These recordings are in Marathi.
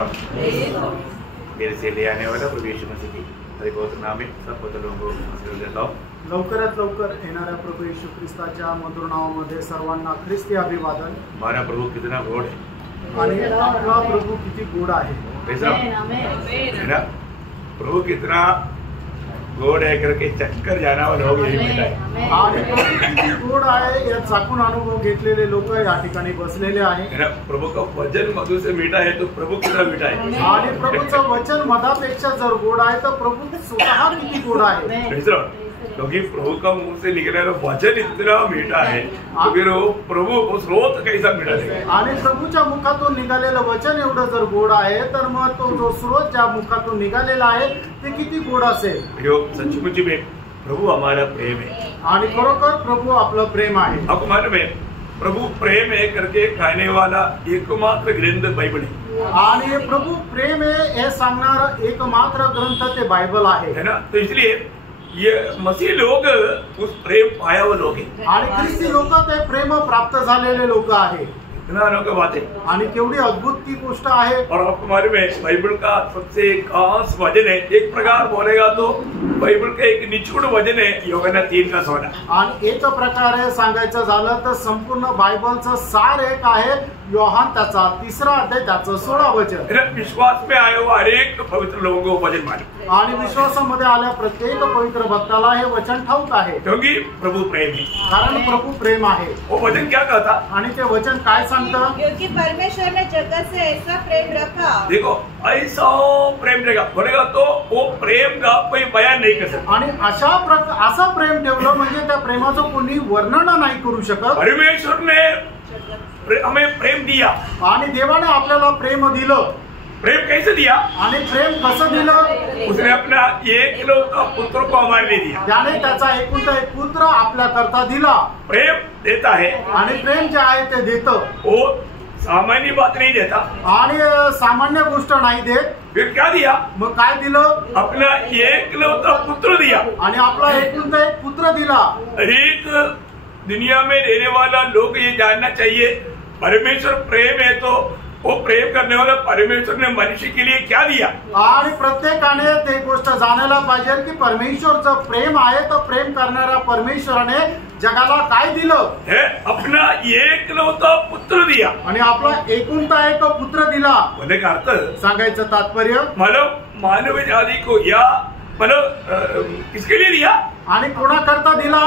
मेरे से ले आने वाला प्रभु यीशु मसीह की अधिपौत्र नाम में सब लोगों को आशीर्वाद देता हूं। लवकरात लवकर येणाऱ्या प्रभू येशू ख्रिस्ताच्या मधुर नावामध्ये सर्वांना ख्रिस्ती अभिवादन। हमारा प्रभु कितना गोड है आणि आपला प्रभू किती गोड आहे। है ना, प्रभु कितना गोड है करके चक्कर जाना वाले लोग यही मिला है। आणि प्रभू किती गोड आहे या चाकून अनुभव घेतलेले लोक या ठिकाणी बसलेले आहे। प्रभु का वचन मधु से मीठा है तो प्रभु कितना मीठा है। आणि प्रभूचं वचन मधापेक्षा जर गोड आहे तर प्रभू स्वतः किती गोड आहे। क्योंकि प्रभु का मुंह से निकलने वाला वचन इतना मीठा है तो फिर वो प्रभु को स्रोत कैसा मीठा है। आणि प्रभूच्या मुखातून निघालेलं वचन एवढं जर गोड आहे तर मग तो जो स्रोत ज्या मुखातून निघालेला आहे ते किती गोड असेल। यो सचमुच में प्रभु हमारा प्रेम है आणि खरोखर प्रभु आपलं प्रेम आहे। आपको मालूम है प्रभु प्रेम है करके कहने वाला एकमात्र ग्रंथ बाइबल है। आणि प्रभु प्रेम है हे सांगणारा एकमात्र ग्रंथ ते बाइबल आहे ना। तो इसलिए ये मसीह लोग उस प्रेम पाया हुए लोग हैं आणि ख्रिस्ती लोक ते प्रेम प्राप्त झालेले लोक आहे। इतना अनोखा बात है आणि केवढी अद्भुत ती गोष्ट आहे। और आपको मालूम है बाइबल का सबसे खास वचन है, एक प्रकार बोलेगा तो बाइबल का एक निचूड़ वचन है यूहन्ना 3 का 16। आणि एक प्रकारे सांगायचं झालं तर संपूर्ण बायबलचं सार एक आहे योहान त्याचा 3रा अध्याय त्याचं 16 वचन। विश्वास में आए हुए हर एक पवित्र लोगों को वचन मालूम आणि विश्वासामध्ये आल्या प्रत्येक पवित्र भक्ताला हे वचन ठाऊक आहे क्योंकि प्रभु प्रेम है। कारण प्रभु प्रेम आहे। वो वचन क्या कहता आणि ते वचन काय सांगतं? क्योंकि परमेश्वर ने जगत से ऐसा प्रेम रखा। देखो ऐसा प्रेम रहेगा बोलेगा तो वो प्रेम का कोई बयान नहीं कर सकता। आणि असा प्रेम ठेवलं म्हणजे त्या प्रेमाचं कोणी वर्णन नाही करू शकत। परमेश्वर ने हमें प्रेम दिया आणि देवाने आपल्याला प्रेम दिलं। प्रेम कैसे दिया? आणि प्रेम कसं दिलं? उसने अपना एकलौता पुत्र को हमारे लिए दिया। त्याने त्याचा एकुलता एक पुत्र आपल्या करता दिला। प्रेम देता है आणि प्रेम जे आहे ते देतं। वो सामान्य बात नहीं देता आणि सामान्य गोष्ट नाही देत। फिर क्या दिया? मग काय दिलं? अपना एकलौता पुत्र दिया आणि आपला एकुलता एक पुत्र दिला। एक दुनिया में रहने वाला लोग ये जानना चाहिए परमेश्वर प्रेम है तो वो प्रेम करने वाला परमेश्वर ने मनुष्य के लिए क्या दिया। आणि प्रत्येकाने ते गोष्ट जाणायला पाहिजे की परमेश्वरचं प्रेम आहे तर प्रेम करणाऱ्या परमेश्वराने जगाला काय दिलं है? अपना एकलौता पुत्र दिया। आणि आपला एकुलता एक पुत्र दिला। बोलने का अर्थ सांगायचं तात्पर्य मानव जाति को या किसके लिए दिया? आणि कोणाकरता दिला?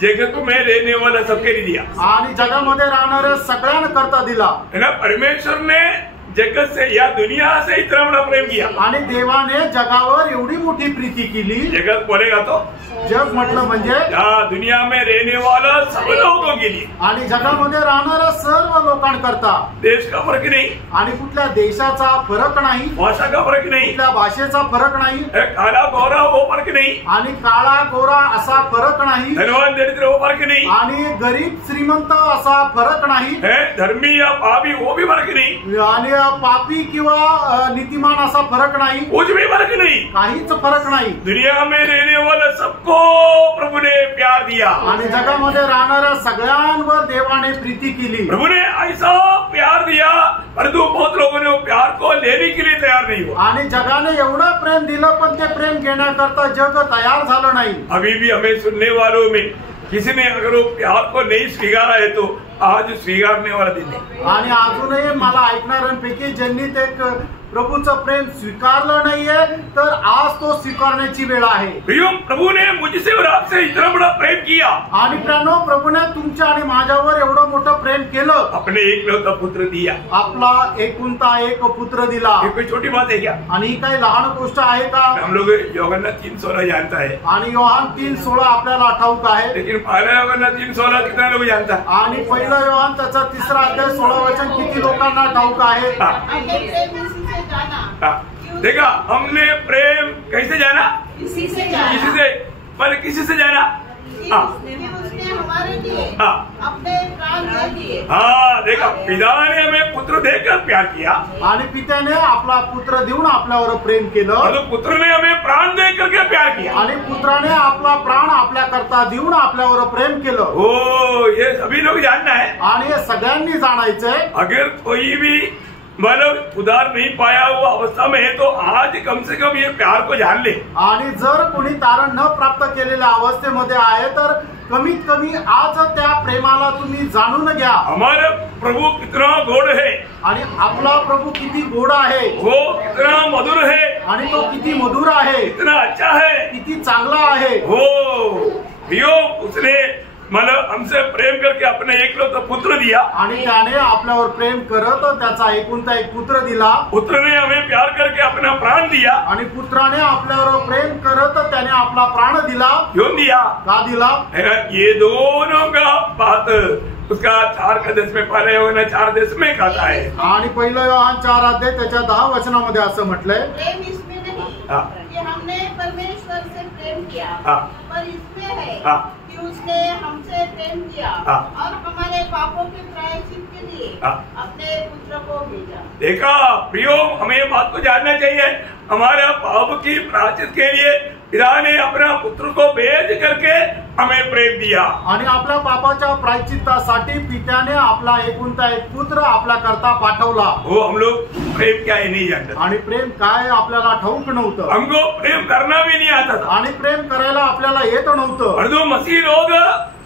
जगत में रहने वाला सबके लिए दिया। आणि जगामध्ये राहणाऱ्या सगळ्यांकरता दिला। है ना, परमेश्वर ने जगत से या दुनिया से इतना बड़ा प्रेम किया। आणि देवाने जगावर एवढी मोठी प्रीती केली। जगत बोलेगा तो जग म्हटलं म्हणजे दुनिया में रहने वाला सब लोगों के लिए। आणि जगामध्ये राहणाऱ्या सर्व लोकांकरता। देश का फर्क नहीं आणि कुठल्या देशाचा फरक नाही, भाषा का फर्क नहीं, कुठल्या भाषेचा फरक नाही, काला गोरा वो फर्क नहीं, आणि काळा गोरा असा फरक नाही, धनवान दरिद्र वो फर्क नहीं, आणि गरीब श्रीमंत असा फरक नाही, धर्मी या पापी वो भी फर्क नहीं, आणि पापी किंवा नीतिमान असा फरक नाही, कुछ भी फर्क नहीं, काहीच फरक नाही। दुनिया में रहने वाला सबको प्रभु ने प्यार दिया। आणि जगामध्ये राहणाऱ्या सगळ्यांवर देवाने प्रीती केली। प्रभु ने ऐसा प्यार दिया परंतु बहुत लोगों ने वो प्यार को लेने के लिए तैयार नहीं हुआ। आणि जगाने एवढं प्रेम दिलं पण ते प्रेम घेण्याकरता जग तयार झालं नाही। अभी भी हमें सुनने वालों में किसी ने अगर वो प्यार को नहीं स्वीकारा है तो आज स्वीकारने वाला दिन है। आणि अजूनही मला ऐकणाऱ्यांपैकी ज्यांनी ते प्रभूचं प्रेम स्वीकारलं नाहीये तर आज तो स्वीकारण्याची वेळ आहे। प्रभु ने मुझसे और आपसे इतना बड़ा प्रेम किया। आणि प्रभूने तुमच्या आणि माझ्यावर एवढं मोठं प्रेम केलं। अपने एकलौता पुत्र दिया। आपला एकुलता एक पुत्र दिला। ये कोई छोटी बात है क्या? आणि ही काही लहान गोष्ट आहे का? हम लोग यूहन्ना 3:16 जानता है आणि योहान 3:16 आपल्याला ठाऊक आहे। लेकिन पहला यूहन्ना 3:16 कितना लोग जानता है? आणि पहिला योहान त्याचा 3रा अध्याय 16 वचन किती लोकांना ठाऊक आहे? देखा हमने प्रेम कैसे जाना? किसी से जाना। किसी से पर किसी से जाना? उसने हमारे लिए अपने प्राण दे दिए। हाँ देखा पिता ने हमें पुत्र देकर प्यार किया आणि पित्याने आपला पुत्र देऊन आपल्यावर प्रेम केलं। और पुत्र ने हमें प्राण दे करके प्यार किया। आणि पुत्राने आपला प्राण आपल्या करता देऊन आपल्यावर प्रेम केलं। ओ ये सभी लोग जानना है आणि हे सगळ्यांनी जाणायचंय। अगर कोई भी मतलब उधार नहीं पाया हुआ अवस्था में है तो आज कम से कम ये प्यार को जान ले। आणि जर कोणी तारण न प्राप्त केलेल्या अवस्थेमध्ये आहे तर कमीत कमी आज त्या प्रेमाला तुम्ही जाणून घ्या। हमारा प्रभु कितना गोड है आणि आपला प्रभु किती गोड आहे, वो कितना मधुर है आणि तो किती मधुर आहे, कितना अच्छा है, किती चांगला आहे। हो प्रियो उसने मतलब हमसे प्रेम करके अपने एकलौता पुत्र दिया आणि त्याने आपल्यावर प्रेम करत त्याचा एकुलता एक पुत्र दिला। पुत्र ने हमें प्यार करके अपना प्राण दिया आणि पुत्राने आपल्यावर प्रेम करत त्याने आपला प्राण दिला। क्यों दिया? का दिला? ये दोनों का बात उसका 4 का 10 में पहले होना 4 10 में कहता है। आणि पहिलं योहान 4 अध्याय त्याच्या 10 वचनामध्ये असं म्हटलंय, प्रेम इसमें नहीं कि हमने परमेश्वर से प्रेम किया, पर इसमें है कि उसने हमसे प्रेम किया और हमारे पापों के प्रायश्चित के लिए अपने पुत्र को भेजा। देखा प्रियो, हमें ये बात को जानना चाहिए, हमारे पाप की प्रायश्चित के लिए पिता ने अपना पुत्र को भेज करके हमें प्रेम दिया। आणि आपल्या पापाच्या प्रायश्चित्तासाठी पित्याने आपला एकुलता एक पुत्र आपल्या करता पाठवला। वो हम लोग प्रेम क्या है नहीं जानते, आणि प्रेम काय आपल्याला ठाऊक नव्हतं, हमको प्रेम करना भी नहीं आता था, आणि प्रेम करायला आपल्याला येत नव्हतं। और जो मसीह लोग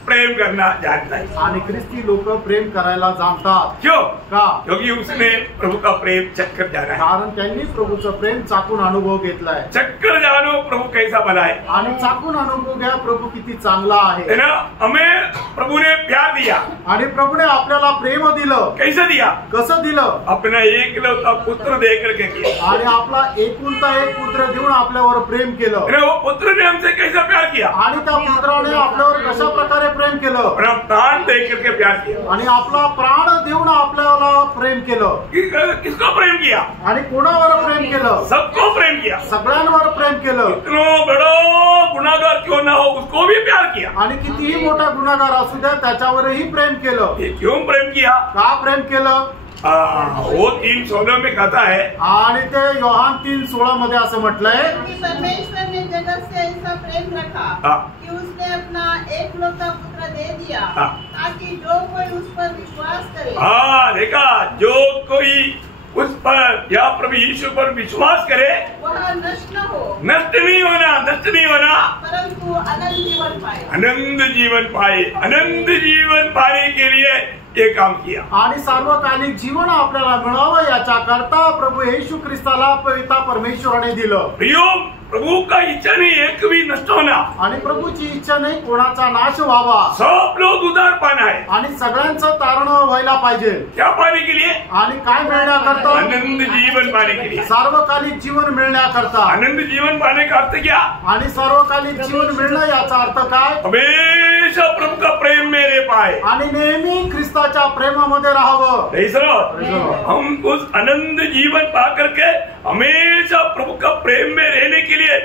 प्रेम करना जानता है आणि ख्रिस्ती लोक प्रेम करायला जाणतात। क्यों? का? क्योंकि उसने प्रभु का प्रेम चक्कर जाना है। कारण त्यांनी प्रभूचं प्रेम चाकून अनुभव घेतलाय। चक्कर जानो प्रभु कैसा भला है, आणि चाकून अनुभव घ्या प्रभु किती चांगला आहे। है ना? हमें प्रभु ने प्यार दिया, आणि प्रभुने आपल्याला प्रेम दिलं। कैसे दिया? कसं दिलं? अपना एकलौता पुत्र दे करके किया। आणि आपला एकुलता एक पुत्र देऊन आपल्यावर प्रेम केलं। है ना? वो पुत्र ने हमसे कैसा प्यार किया, आणि त्या पुत्राने आपल्यावर कशा प्रकारे प्रेम केलं, अपना प्राण दे करके प्यार किया। आणि आपला प्राण देऊन आपल्याला प्रेम केलं। किसको प्रेम किया? आणि कोणावर प्रेम केलं? सबको प्रेम किया। सगळ्यांवर प्रेम केलं। इतना बड़ा गुनाहगार क्यों ना हो उसको भी प्यार किया। आणि कितीही मोठा गुन्हेगार असू द्या त्याच्यावरही प्रेम केलं। ये क्यों प्रेम किया? का प्रेम केलं? वो 3:16 में कहता है, आणि ते योहान 3:16 मध्ये असं म्हटलंय, परमेश्वर ने जगत से ऐसा प्रेम रखा कि उसने अपना एकलौता पुत्र दे दिया ताकि जो कोई उस पर विश्वास करे। देखा, जो कोई उस पर या प्रभु यीशु पर विश्वास करे वह नष्ट न हो, नष्ट नहीं होना परंतु अनंत जीवन पाए। अनंत जीवन पाए। अनंत जीवन पाने के लिए ये काम किया। आणि सार्वकालिक जीवन आपल्याला मिळावं याच्या करता प्रभू येशू ख्रिस्ताला पिता परमेश्वराने दिलं। प्रियो, प्रभु का इच्छा नहीं एक भी नष्ट होना, आणि प्रभूची इच्छा नाही कोणाचा नाश व्हावा, सब लोग उद्धार पाना है। आणि सगळ्यांचं तारण व्हायला पाहिजे। क्या पाने के लिए? आणि काय मिळण्याकरता? अनंत जीवन पाने के लिए। सार्वकालिक जीवन मिळण्याकरता। अनंत जीवन पाने का अर्थ क्या? आणि सार्वकालिक जीवन मिळणं याचा अर्थ काय? हमेशा प्रभु का प्रेम मेरे पाए, आणि नेहमी ख्रिस्ताच्या प्रेमामध्ये राहावं। हम उस अनंत जीवन पा करके हमेशा प्रभु का प्रेम में रहने के लिए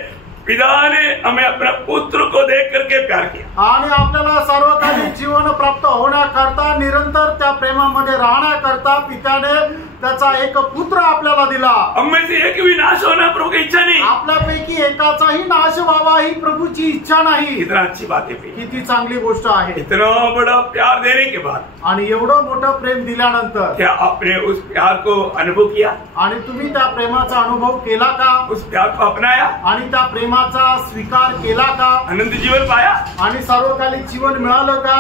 पिता ने हमें अपना पुत्र को देख करके प्यार किया। आणि आपल्याला सार्वकालिक जीवन प्राप्त होण्याकरता निरंतर त्या प्रेमामध्ये राहण्याकरता पित्याने त्याचा एक पुत्र आपल्याला दिला। हम में से एक भी नाश होना प्रभु की इच्छा नहीं, आपल्यापैकी एकाचाही नाश व्हावा ही प्रभूची इच्छा नाही। इतना अच्छी बात है, किती चांगली गोष्ट आहे। इतना बड़ा प्यार देने के बाद आणि एवढं मोठं प्रेम दिल्यानंतर क्या आपने उस प्यार को अनुभव किया? आणि तुम्ही त्या प्रेमाचा अनुभव केला का? उस प्यार को अपनाया आणि त्या प्रेमाचा स्वीकार केला का? अनंत जीवन पाया आणि सार्वकालिक जीवन मिळालं का?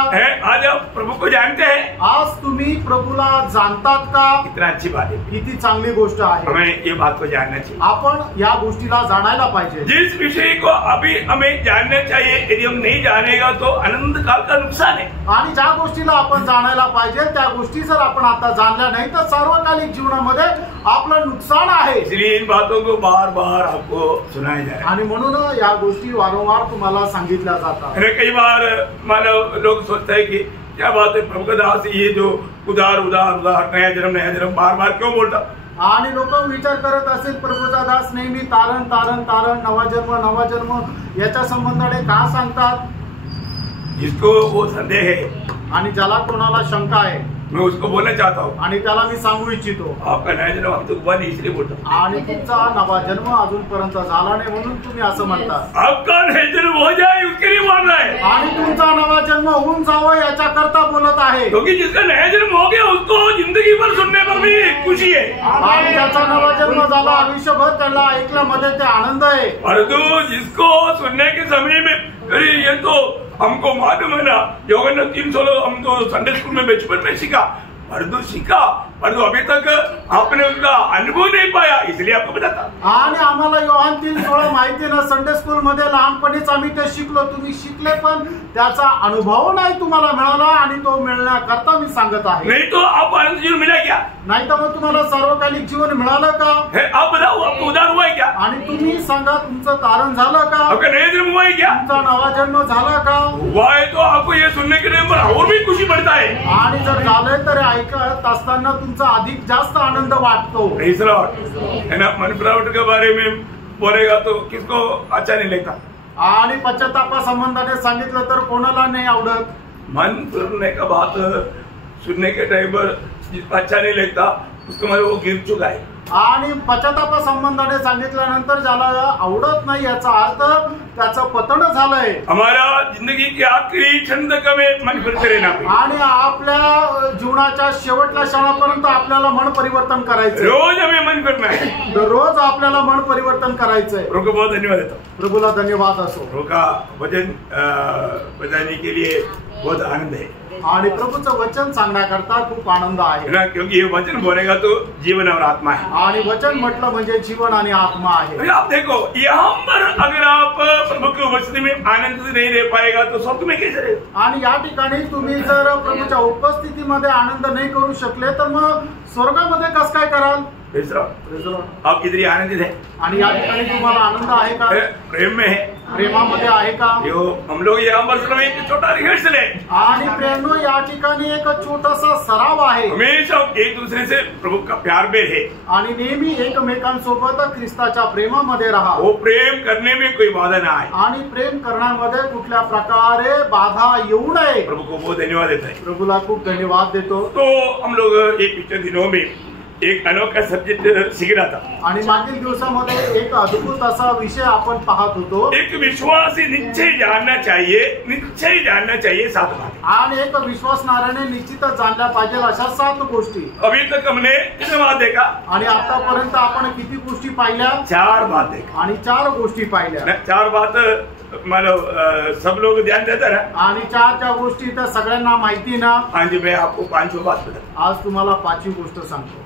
आज आप प्रभु को जानते हैं? आज तुम्ही प्रभूला जाणतात का? इतना अच्छी बात है, किती चांगली गोष्ट आहे। हमें ये बात को जानना चाहिए। आपण या गोष्टीला जाणायला पाहिजे। जिस विषय को अभी हमें जानना चाहिए, यदि हम नहीं जानेगा तो अनंत काल का नुकसान है। आणि ज्या गोष्टीला आपण जाणायला पाहिजे त्या गोष्टी जर आपण आता जाणल्या नाही तर सार्वकालिक जीवनामध्ये आपलं नुकसान आहे। इसलिए इन बातों को बार बार आपको सुनाया जाए। आणि म्हणून या गोष्टी वारंवार तुम्हाला सांगितल्या जातात। कई बार मानव लोग सोचते हैं कि क्या बात है, प्रभु का दास ये जो उधार उधार उधार नया जन्म बार बार क्यों बोलता? आणि लोक विचार करत असेल प्रभूचा दास नेहमी तारण तारण तारण नवा जन्म याच्या संबंधाने का सांगतात? जिसको वो संदेह है आणि ज्याला कोणाला शंका आहे, मैं उसको बोलना चाहता हूँ आणि त्याला मी सांगू इच्छितो, आपका नया जन्म अभी तक हुआ नहीं इसलिए बोलता हूँ। आणि तुमचा नवा जन्म अजूनपर्यंत झाला नाही म्हणून तुम्ही असं म्हणता। आपका नया जन्म हो जाए उसके लिए बोल रहा है, आणि तुमचा नवा जन्म होऊन जावं याच्या करता बोलत आहे। क्योंकि जिसका नया जन्म हो गया उसको जिंदगी भर सुनने पर भी खुशी है, आणि ज्याचा नवा जन्म झाला आयुष्यभर त्याला ऐकल्यामध्ये ते आनंद आहे। परंतु जिसको सुनने के समय में अरे ये तो हमको मालूम है ना, योगन 300 हम तो संडे स्कूल में बचपन में सीखा, परंतु सीखा परंतु अभी तक आपने उनका अनुभव नहीं पाया, इसलिए आपको बताता। आणि आम्हाला योहान 3:16 माहिती ना, संडे स्कूल मध्ये लहानपणीच आम्ही ते शिकलो, तुम्ही शिकले पण त्याचा अनुभव नाही तुम्हाला मिळाला, आणि तो मिळण्याकरता मी सांगत आहे। नहीं तो आप आनंद जीवन मिला क्या? नाही तर मग तुम्हाला सार्वकालिक जीवन मिळालं का? आप बताओ, आपको उदार हुआ है क्या? आणि तुम्ही सांगा तुमचं तारण झालं का? आपका नया जन्म हुआ है क्या? तुमचा नवा जन्म झाला का? हुआ है तो आपको ये सुनने के लिए और भी खुशी बढ़ता है, आणि जर झालंय तर ऐकत असताना तुमचा अधिक जास्त आनंद वाटतो। है ना। मन फिरावट के बारे में बोलेगा तो किसको अच्छा नहीं लगता, आणि पश्चातापा संबंधाने सांगितलं तर कोणाला नाही आवडत। मन फिरने का बात सुनने के टाइम पर जिसको अच्छा नहीं लगता उसको मतलब वो गिर चुका है, आणि पश्चातापा संबंधाने सांगितल्यानंतर ज्याला आवडत नाही याचा अर्थ त्याचं पतन झालंय। हमारा जिंदगी के आखिरी क्षण तक हमें मन फिरते रहना है, आणि आपल्या जीवनाच्या शेवटच्या क्षणापर्यंत आपल्याला मन परिवर्तन करायचं, रोज हमें मन फिरना है, दररोज आपल्याला मन परिवर्तन करायचंय। प्रभु को बहुत धन्यवाद देता हूँ, प्रभूला धन्यवाद असो। प्रभु का वचन बताने के लिए बहुत आनंद है, आणि प्रभूचं वचन सांगण्याकरता खूप आनंद आहे ना, क्योंकि ये वचन बोलेगा तो जीवन और आत्मा है। आणि वचन म्हटलं म्हणजे जीवन आणि आत्मा आहे। आप देखो यहाँ पर अगर आप प्रभु के वचन में आनंद नहीं रह पाएगा तो स्वर्ग में कैसे रहेगा? आणि या ठिकाणी तुम्ही जर प्रभूच्या उपस्थितीमध्ये आनंद नाही करू शकले तर मग स्वर्गामध्ये कसं काय कराल? आप कितनी आनंदित है? आणि या ठिकाणी तुम्हाला आनंद आहे का? प्रेम में है, प्रेमामध्ये आहे का? हम लोग यहाँ पर एक छोटा रिहर्सल है, आणि प्रेम या ठिकाणी एक छोटासा सराव आहे। हमेशा एक दूसरे से प्रभु का प्यार में है, आणि नेहमी एकमेकांसोबत ख्रिस्ताच्या प्रेमामध्ये राहा। वो प्रेम करने में कोई बाधा ना आए, आणि प्रेम करण्यामध्ये कुठल्या प्रकारे बाधा येऊ नये। प्रभु को बहुत धन्यवाद देता है, प्रभूला खूप धन्यवाद देतो। तो हम लोग एक पिछले दिनों में एक अनोखा सब्जेक्ट सीख रहा था, आणि मागील दिवसामध्ये एक अद्भुत असा विषय आपण पाहत होतो। एक विश्वासी निश्चय जानना चाहिए 7 बातें, आणि एक विश्वासणाऱ्याने निश्चितच जाणल्या पाहिजे अशा 7 गोष्टी। अभी तक हमने कितने बात देखा? आणि आतापर्यंत आपण किती गोष्टी पाहिल्या? 4 बात देखा, आणि 4 गोष्टी पाहिल्या। 4 बात मतलब सब लोग ध्यान देता ना, आणि 4 गोष्टी तर सगळ्यांना माहिती ना। हाँ जी, मैं आपको 5वीं बात बता, आज तुम्हाला 5वी गोष्ट सांगतो।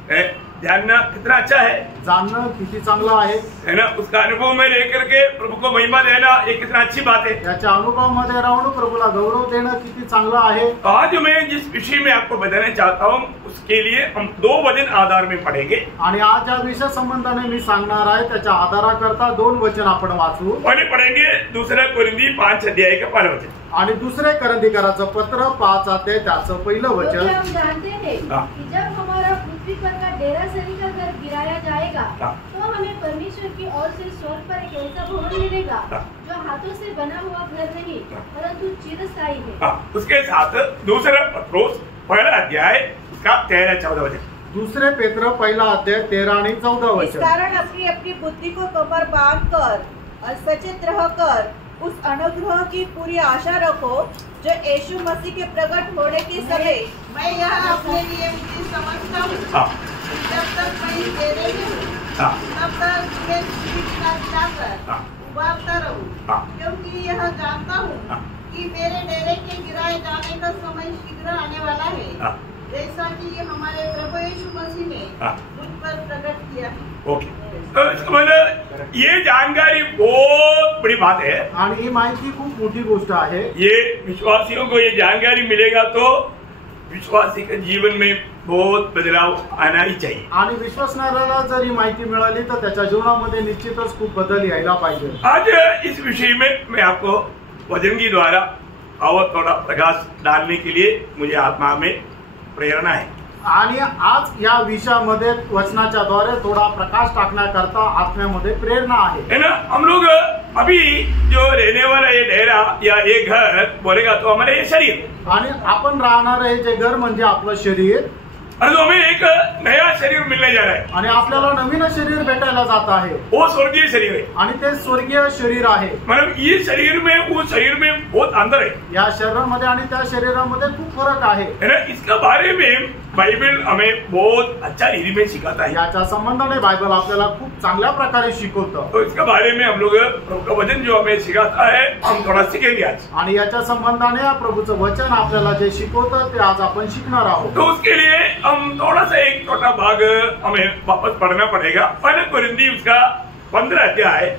जानना कितना अच्छा है, जाणणं किती चांगलं आहे ना, उसका अनुभव में लेकर के प्रभु को महिमा देना ये कितना अच्छी बात है, त्याच्या अनुभवामध्ये राहून प्रभूला गौरव देणं किती चांगलं आहे। आज मैं जिस विषय में आपको बताना चाहता हूँ उसके लिए हम 2 वचन आधार में पढ़ेंगे, आणि आज ज्या विषय संबंधाने मी सांगणार आहे त्याच्या आधाराकरता 2 वचन आपण वाचू। पहले पढ़ेंगे 2 कोरिन्थी 5 अध्याय का 1 वचन, आणि 2 करंथीकराचं पत्र 5 अध्याय त्याचं पहिलं वचन। हम जानते हैं कि जब हमारा पृथ्वी पर का डेरा सनी का घर गिराया जाएगा तो हमें परमेश्वर की ओर से स्वर्ग पर एक ऐसा भवन मिलेगा जो हाथों से बना हुआ घर नहीं परंतु चिरस्थायी है। उसके साथ 2 पत्रोस 1 अध्याय उसका 13-14 वचन, 2 पेत्र 1 अध्याय 13 आणि 14 इस वचन। कारण अपनी अपनी बुद्धि को कमर बांध कर और सचेत रहकर उस अनुग्रह की पूरी आशा रखो जो यीशु मसीह के प्रकट होने के समय मैं यह अपने लिए समझता हूँ, जब तक मैं तेरे में हूँ तब तक मैं गिरा उबारता रहूँ, क्योंकि यह जानता हूँ कि मेरे डेरे के गिराए जाने का समय शीघ्र आने वाला है, जैसा कि हमारे प्रभु यीशु मसीह ने मुझ पर प्रकट किया है। ओके, तो इसका मतलब ये जानकारी बहुत बड़ी बात है, आणि ही माहिती खूप मोठी गोष्ट आहे। ये विश्वासियों को ये जानकारी मिलेगा तो विश्वासी के जीवन में बहुत बदलाव आना ही चाहिए, आणि विश्वासणाऱ्याला जर ही माहिती मिळाली तर त्याच्या जीवनामध्ये निश्चितच खूप बदल यायला पाहिजे। आज इस विषय में मैं आपको वचन के द्वारा और थोड़ा प्रकाश डालने के लिए मुझे आत्मा में प्रेरणा है, आणि आज या विषयामध्ये वचनाच्या द्वारे थोडा प्रकाश टाकण्याकरता आत्म्यामध्ये प्रेरणा आहे ना। हम लोग अभी जो रहने वाला ये डेरा या ये घर बोलेगा तो हमारे ये शरीर, आणि आपण राहणार हे जे घर म्हणजे आपलं शरीर, और तो हमें एक नया शरीर मिलने जा रहा है आणि आपल्याला नवीन शरीर भेटायला जात आहे, वो स्वर्गीय शरीर है। आणि ते स्वर्गीय शरीर आहे। मतलब ये शरीर में वो शरीर में बहुत अंतर है, या शरीरामध्ये आणि त्या शरीरामध्ये खूप फरक आहे, है ना। इसका बारे में बाइबल हमें बहुत अच्छा रीति में सिखाता है। याच्या संबंधाने बायबल आपल्याला खूप चांगल्या प्रकारे शिकवतं। तो इसके बारे में हम लोग प्रभु का वचन जो हमें सिखाता है हम थोड़ा सीखेंगे आज। आणि याच्या संबंधाने या प्रभूचं वचन आपल्याला जे शिकवतं ते आज आपण शिकणार आहोत। तो उसके लिए हम थोड़ा सा एक छोटा भाग हमें वापस पढ़ना पड़ेगा। पहले कोरिन्थी उसका 15 अध्याय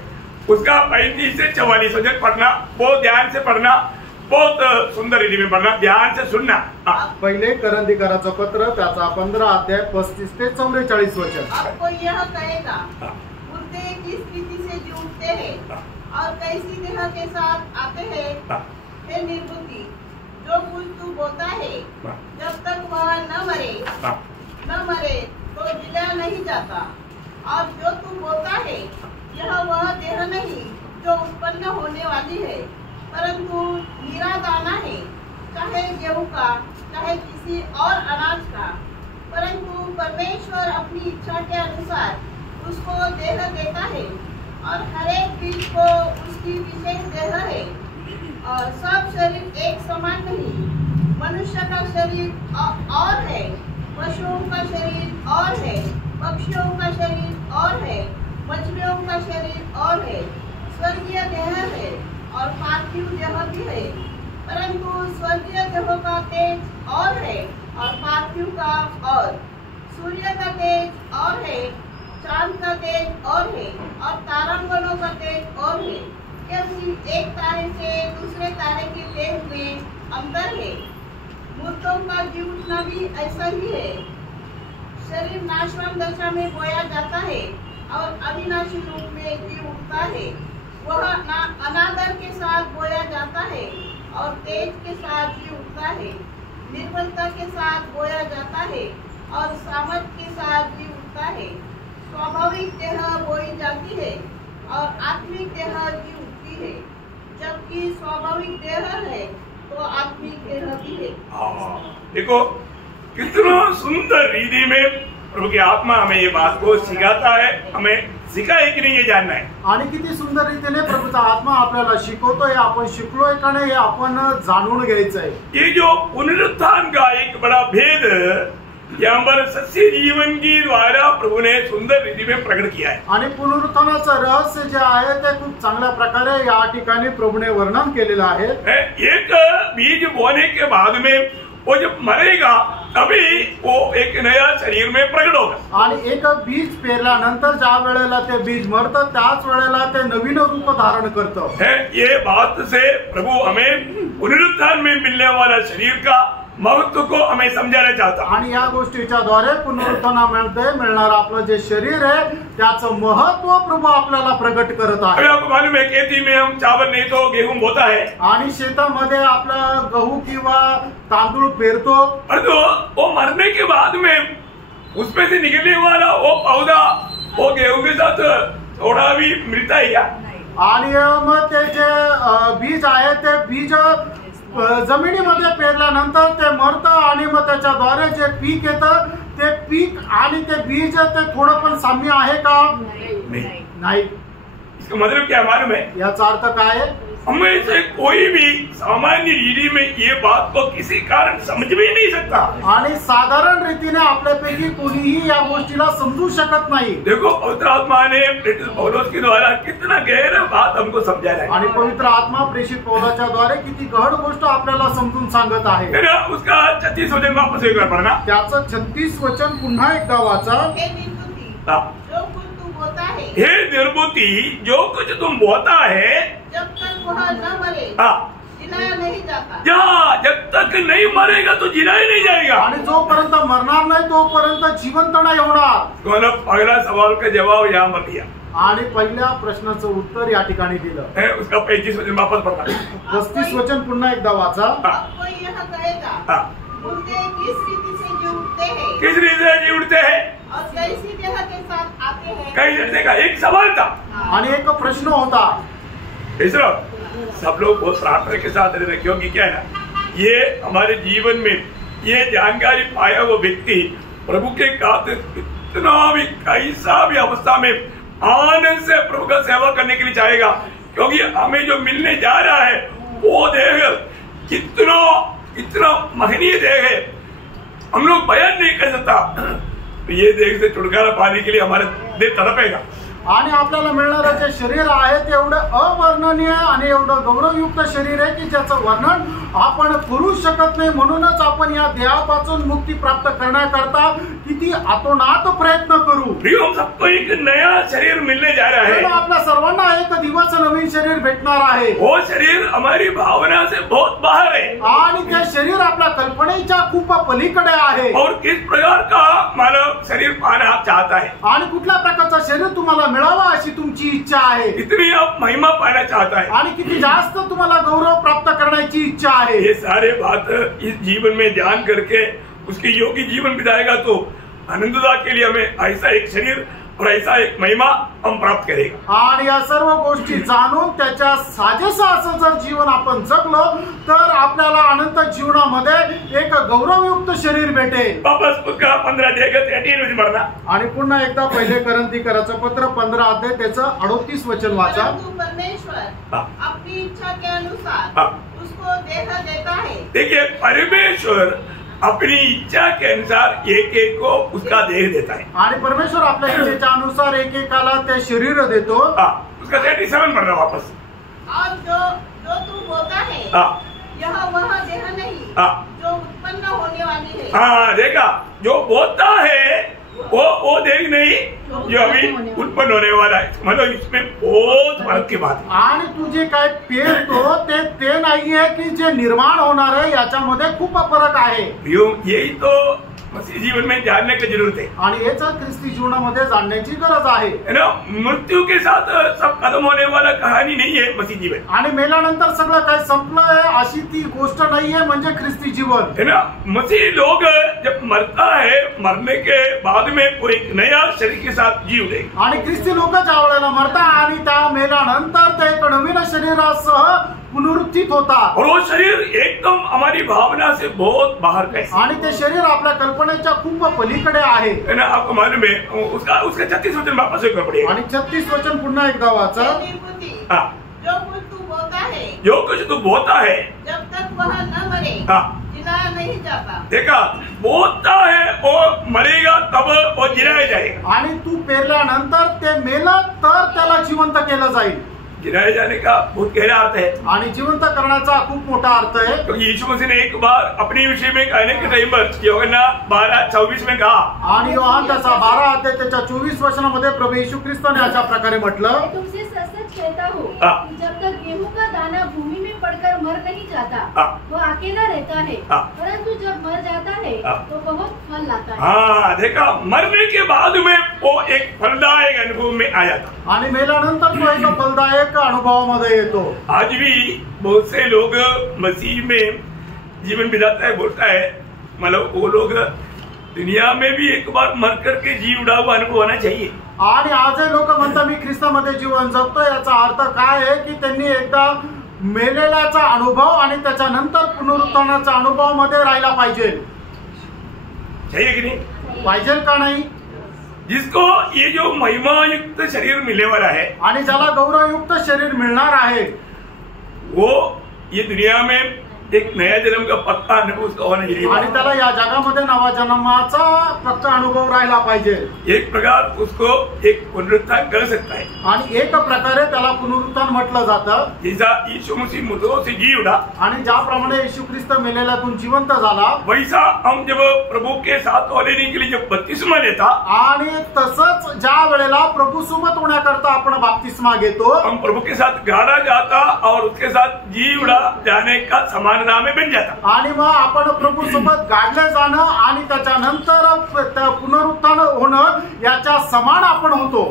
उसका 35 से 44 वचन पढ़ना, बहुत ध्यान से पढ़ना, बहुत सुंदर रीति में पढ़ना, ध्यान से सुनना। पहिले करंथीकराचं पत्र त्याचा 15 अध्याय 35 ते 44 वचन। आपको यह कहेगा, मुर्दे किस रीति से जी उठते हैं और कैसी देह के साथ आते हैं। हे निर्बुद्धि, जो कुछ तू बोता है जब तक वह न मरे तो जिला नहीं जाता, और जो तू बोता है यह वह देह नहीं जो उत्पन्न होने वाली है, परंतु नीरा दाना है, चाहे गेहूं का चाहे किसी और अनाज का। परंतु परमेश्वर अपनी इच्छा के अनुसार उसको देह देता है, और हर एक बीज को उसकी विशेष देह है। और सब शरीर एक समान नहीं, मनुष्य का शरीर और है, पशुओं का शरीर और है, पक्षियों का शरीर और है, मछलियों का शरीर और है। स्वर्गीय देह है और पार्थिव देह भी है, परंतु स्वर्गीय देह का तेज और है और पार्थिव का और। सूर्य का तेज और है, चांद का तेज और है, और तारांगणों का तेज और है, क्योंकि एक तारे से दूसरे तारे के तेज में अंतर है। मूर्तों का जी उठना भी ऐसा ही है। शरीर नाशवान दशा में बोया जाता है और अविनाशी रूप में जी उठता है। वह अनादर के साथ बोया जाता है और तेज के साथ जी उठता है। निर्बलता के साथ बोया जाता है और सामर्थ के साथ जी उठता है। स्वाभाविक देह बोई जाती है और आत्मिक देह जी उठती है। जबकि स्वाभाविक देह है तो आत्मिक देह भी है। देखो कितना सुंदर रीति में प्रभु की आत्मा हमें ये बात को सिखाता है, हमें सिखाए की नहीं ये जानना है। आणि किती सुंदर रीतीने प्रभूचा आत्मा आपल्याला शिकवतोय, आपण शिकलोय का नाही हे आपण जाणून घ्यायचं आहे। ये जो पुनरुत्थान का एक बड़ा भेद यहाँ पर सच्चे जीवन की द्वारा प्रभु ने सुंदर रीति में प्रकट किया है। आणि पुनरुत्थानाचं रहस्य जे आहे ते खूप चांगल्या प्रकारे या ठिकाणी प्रभूने वर्णन केलेलं आहे। एक बीज बोने के बाद में वो जब मरेगा तभी वो एक नया शरीर में प्रकट होगा। आणि एक बीज पेरल्यानंतर ज्या वेळेला ते बीज मरतं त्याच वेळेला ते नवीन रूप धारण करतं। ये बात से प्रभु हमें पुनरुत्थान में मिलने वाला शरीर का महत्व को हमें समझाना चाहता। आणि या गोष्टीच्या द्वारे पुनरुत्थानामध्ये मिळणार आपलं जे शरीर आहे त्याचं महत्व प्रभू आपल्याला प्रकट करत आहे। आपको मालूम है खेती में हम चावल नहीं तो गेहूं बोता है, आणि शेतामध्ये आपला गहू किंवा तांदूळ पेरतो, और तो वो मरने के बाद में उसमें से निकलने वाला वो पौधा वो गेहूं के साथ थोड़ा भी मिलता है क्या? आणि मग ते जे बीज आहे ते बीज जमिनीमध्ये पेरल्यानंतर ते मरतं आणि मग त्याच्याद्वारे जे पीक येतं ते पीक आणि ते बीज ते थोडं पण साम्य आहे का? नाही। इसका मतलब क्या मालूम है? याचा अर्थ काय आहे? हमें से कोई भी सामान्य रीति में ये बात को किसी कारण समझ भी नहीं सकता। आणि साधारण रीतीने आपल्यापैकी कोणीही या गोष्टीला समजू शकत नाही। देखो पवित्र आत्मा ने प्रेरित पौलुस के द्वारा कितना गहरा बात हमको समझा रहा है। आणि पवित्र आत्मा प्रेषित पौलाच्या द्वारे किती गहन गोष्ट आपल्याला समजून सांगत आहे। उसका 36 वचन वापस एक बार पढ़ना। त्याचं 36 वचन पुन्हा एकदा वाचा। जो कुछ तू बोता है, हे निर्बुद्धि, जो कुछ तुम बोता है जब तक वह न मरे जिलाया नहीं जाता। जब तक नहीं मरेगा तो जिलाया नहीं जाएगा। आणि जोपर्यंत मरणार नाही तोपर्यंत जिवंत नाही होणार। तो पहला सवाल का जवाब यहाँ पर दिया आणि पहिल्या प्रश्नाचं उत्तर या ठिकाणी दिलं। उसका 35 वचन वापस पढ़ना। 35 वचन पुन्हा एकदा वाचा। आपको यह कहेगा, मुर्दे किस रीति से जी उठते हैं, किस रीति से जी उठते हैं और कैसी देह के साथ आते हैं। कई जैसे का एक सवाल था आणि एक प्रश्न होता। सब लोग बहुत प्रार्थना के साथ रहते, क्योंकि क्या है ना, ये हमारे जीवन में ये जानकारी पाया वो व्यक्ति प्रभु के खातिर कितना भी कैसा भी अवस्था में आनंद से प्रभु का सेवा करने के लिए चाहेगा, क्योंकि हमें जो मिलने जा रहा है वो देह कितना इतना महनीय देह है, हम लोग बयान नहीं कर सकता। तो ये देह से छुटकारा पाने के लिए हमारे देह तड़पेगा। आणि आपल्याला मिळणारं जे शरीर आहे ते एवढं अवर्णनीय आणि एवढं गौरवयुक्त शरीर आहे की ज्याचं वर्णन आपण करू शकत नाही। म्हणूनच आपण या देहापासून मुक्ती प्राप्त करण्याकरता किती आतोनात प्रयत्न करू। प्रिय, हम सबको एक नया शरीर मिलने जा रहा है। आपल्या सर्वांना एक दिवस नवीन शरीर भेटणार आहे। वो शरीर हमारी भावना से बहुत बाहर है आणि ते शरीर आपल्या कल्पनेच्या खूप पलीकडे आहे। और किस प्रकार का मानव शरीर पाना चाहता है आणि कुठल्या प्रकारचं शरीर तुम्हाला मिळावा अशी तुमची इच्छा आहे। कितनी आप महिमा पाना चाहता है आणि किती जास्त तुम्हाला गौरव प्राप्त करण्याची इच्छा आहे। ये सारे बात इस जीवन में ध्यान करके उसके योग्य जीवन बिताएगा तो आनंददा के लिए हमें ऐसा एक शरीर और ऐसा एक महिमा हम प्राप्त करेगा। आणि या सर्व गोष्टी जाणून त्याच्या साजेसं असं जर जीवन आपण जगलो तर आपल्याला अनंत जीवनामध्ये एक गौरवयुक्त शरीर भेटेल। वापस उसका 15 अध्याय मरना। आणि पुन्हा एकदा पहिले कोरिन्थीकराचं पत्र 15 अध्याय त्याचं 38 वचन वाचा। परमेश्वर अपनी इच्छा के अनुसार उसको देह देता है। देखिए, परमेश्वर अपनी इच्छा के अनुसार एक एक को उसका देह देता है। आणि परमेश्वर आपल्या इच्छेच्या अनुसार एक एकाला ते शरीर देतो। उसका 37 पढ़ना वापस। और जो तू बोलता है यह वह देह नहीं जो उत्पन्न होने वाली है। हाँ, देखा, जो बोलता है वो देह नहीं जो अभी उत्पन्न होने वाला है। मतलब इसमें बहुत फर्क की बात है। आणि तू जे काय पेरतो ते नाहीये की जे निर्माण होणार आहे, याच्यामध्ये खूप फरक आहे। यही तो मसीह जीवन में जानने की जरूरत है। आणि हेच ख्रिस्ती जीवनामध्ये जाणण्याची गरज आहे। ना, मृत्यू के साथ सब खत्म होने वाला कहानी नहीं है मसीह जीवन। आणि मेल्यानंतर सगळं काही संपलंय अशी ती गोष्ट नाहीये म्हणजे ख्रिस्ती जीवन है ना। मसीह लोग जब मरता है, मरने के बाद में वो एक नया शरीर के साथ जी उठे। आणि ख्रिस्ती लोक ज्या वेळेला मरतात आणि त्या मेल्यानंतर ते एक नवीन शरीरासह पुनरुत्थित होतात। और वो शरीर एकदम हमारी भावना से बहुत बाहर का है। आणि ते शरीर आपल्या कल्पनेच्या खूप पलीकडे आहे। है ना। आपको मालूम है उसका 36 वचन वापस करना पड़ेगा। आणि 36 वचन पुन्हा एकदा वाचा। जो कुछ तू बोलता है, जो कुछ तू बोलता है, जब तक वह न मरे जिलाया नहीं जाता। देखा, बोलता है वो मरेगा तब वो जिलाया जाएगा। आणि तू पेरल्यानंतर ते मेलं तर त्याला जिवंत केलं जाईल। जिलाए जाने का बहुत गहरा अर्थ है आणि जिवंत करण्याचा खूप मोठा अर्थ आहे। क्योंकि यीशु मसीह ने एक बार अपने विषय में कहने के टाइम पर यूहन्ना 12:24 में कहा। आणि योहान त्याचा 12 अध्याय त्याच्या 24 वचनामध्ये प्रभू येशू ख्रिस्ताने अशा प्रकारे म्हटलं, मैं तुमसे सच कहता हूँ कि जब तक गेहूं का दाना भूमि में पड़कर मर नहीं जाता वो अकेला रहता है, परंतु जब मर जाता है तो बहुत फल लाता है। हाँ, देखा, मरने के बाद में वो एक फलदायक अनुभव में आ जाता। आणि मेल्यानंतर तो एक फलदायक अनुभवामध्ये येतो। आज भी बहुत से लोग मसीह में जीवन बिताता है, बोलता है, मतलब वो लोग दुनिया में भी एक बार मर करके जी उड़ा हुआ अनुभव होना चाहिए। आणि आजही लोक म्हणतात मी ख्रिस्तामध्ये जीवन जगतो। याचा अर्थ काय आहे की त्यांनी एकदा मेलेल्याचा अनुभव आणि त्याच्यानंतर पुनरुत्थानाचा अनुभव मध्ये राहिला पाहिजे। चाहिए कि नहीं? पाहिजे का नाही? जिसको ये जो महिमायुक्त शरीर मिलने वाला है आणि ज्याला गौरवयुक्त शरीर मिळणार आहे वो ये दुनिया में एक नया जन्म का पक्का अनुभव उसका होना चाहिए। आणि त्याला या जगामध्ये नवा जन्माचा पक्का अनुभव राहिला पाहिजे। एक प्रकार उसको एक पुनरुत्थान कर सकता है। आणि एक प्रकारे त्याला पुनरुत्थान म्हटलं जातं। जैसा यीशु मसीह मृतों से जी उठा आणि ज्याप्रमाणे येशू ख्रिस्त मेलेल्यातून जिवंत झाला, वैसा हम जब प्रभु के साथ लेने के लिए जब बपतिस्मा लेता, आणि तसंच ज्या वेळेला प्रभू सोबत होण्याकरता आपण बपतिस्मा घेतो, हम प्रभु के साथ गाड़ा जाता और उसके साथ जी उड़ा जाने का समान में बन जाता। आणि मग आपण प्रभू सोबत गाडले जाणं आणि त्याच्यानंतर पुनरुत्थान होणं याच्या समान आपण होतो।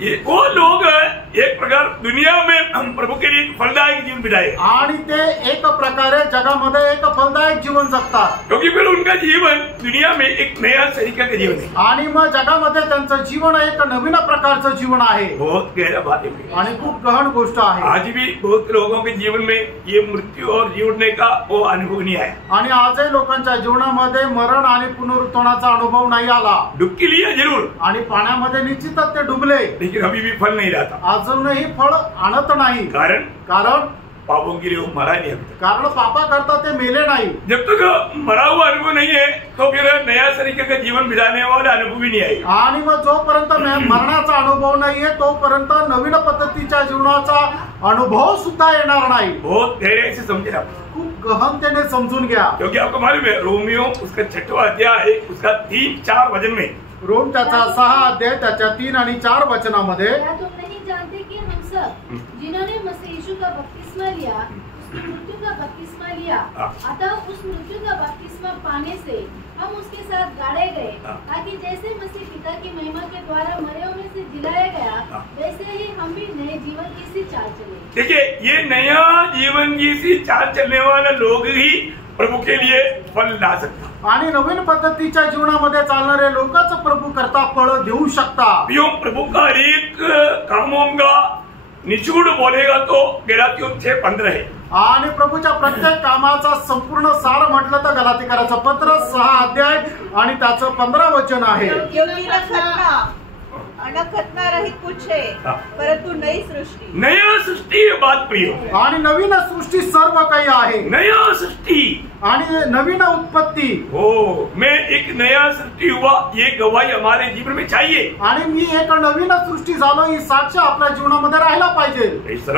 ये वो लोग एक प्रकार दुनिया में हम प्रभु के लिए फलदायक जीवन बिताए आणि ते एक प्रकारे जगामध्ये एक फलदायक जीवन जगतात, क्योंकि फिर उनका जीवन दुनिया में एक नया तरीका का जीवन है। आणि मग जगामध्ये त्यांचं जीवन एक नवीन प्रकारचं जीवन आहे बहुत गहरा बात है आणि खूप गहन गोष्ट आहे। आज भी बहुत लोगों के जीवन में ये मृत्यू और जीवने का वो अनुभव नहीं आया आणि आजही लोकांच्या जीवनामध्ये मरण आणि पुनरुत्थानाचा अनुभव नाही आला। डुबकी लिया जरूर, आणि पाण्यामध्ये निश्चितच ते डुबले, लेकिन अभी भी फल नहीं रहा। अजूनही फळ आणत नाही। कारण पापों के लिए वो मरा नहीं अभी तक। कारण पापा करता ते मेले नाही। जब तक मरा हुआ अनुभव नहीं है तो फिर नया तरीके का जीवन बिताने वाला अनुभव भी नहीं आएगा। आणि मग जोपर्यंत मरणाचा अनुभव नाहीये तोपर्यंत नवीन पद्धतीच्या जीवनाचा अनुभव सुद्धा येणार नाही। बहुत गहरे से समझे आप, खूप गहनतेने समजून घ्या, क्योंकि आपको मालूम है रोमियो उसका 6वां अध्याय है, उसका 3-4 वचन में रोम त्याचा 6 अध्याय त्याच्या 3 आणि 4 वचनामध्ये, क्या तुम नहीं जानते कि हम सब जिन्होंने मसीह यीशु का बपतिस्मा लिया उसकी मृत्यु का बपतिस्मा लिया, अतः उस मृत्यु का बपतिस्मा पाने से हम उसके साथ गाड़े गए, ताकि जैसे मसीह पिता की महिमा के द्वारा मरे हुए में से जिलाया गया वैसे ही हम भी नए जीवन की सी चाल चले। देखिए ये नया जीवन की सी चाल चलने वाला लोग ही प्रभु के लिए फल ला सकता। आणि नवीन पद्धतीच्या जीवनामध्ये चालणारे लोकच प्रभू करता फळ देऊ शकतात। यो प्रभु का एक कामों का निचूड़ बोलेगा तो गलातियों 6:15 है। आणि प्रभूच्या प्रत्येक कामाचा संपूर्ण सार म्हटलं तर गलातीकराचं पत्र 6 अध्याय आणि त्याचं 15 वचन आहे। खतना रहित कुछ है परंतु नई सृष्टि, नया सृष्टि ये बात प्रिय, आणि नवीन सृष्टी सर्व काही आहे। नया सृष्टि आणि नवीन उत्पत्ती हो, मैं एक नया सृष्टि हुआ ये गवाही हमारे जीवन में चाहिए। आणि मी एक नवीन सृष्टी झालो ही साक्ष आपल्या जीवनामध्ये राहायला पाहिजे। Praise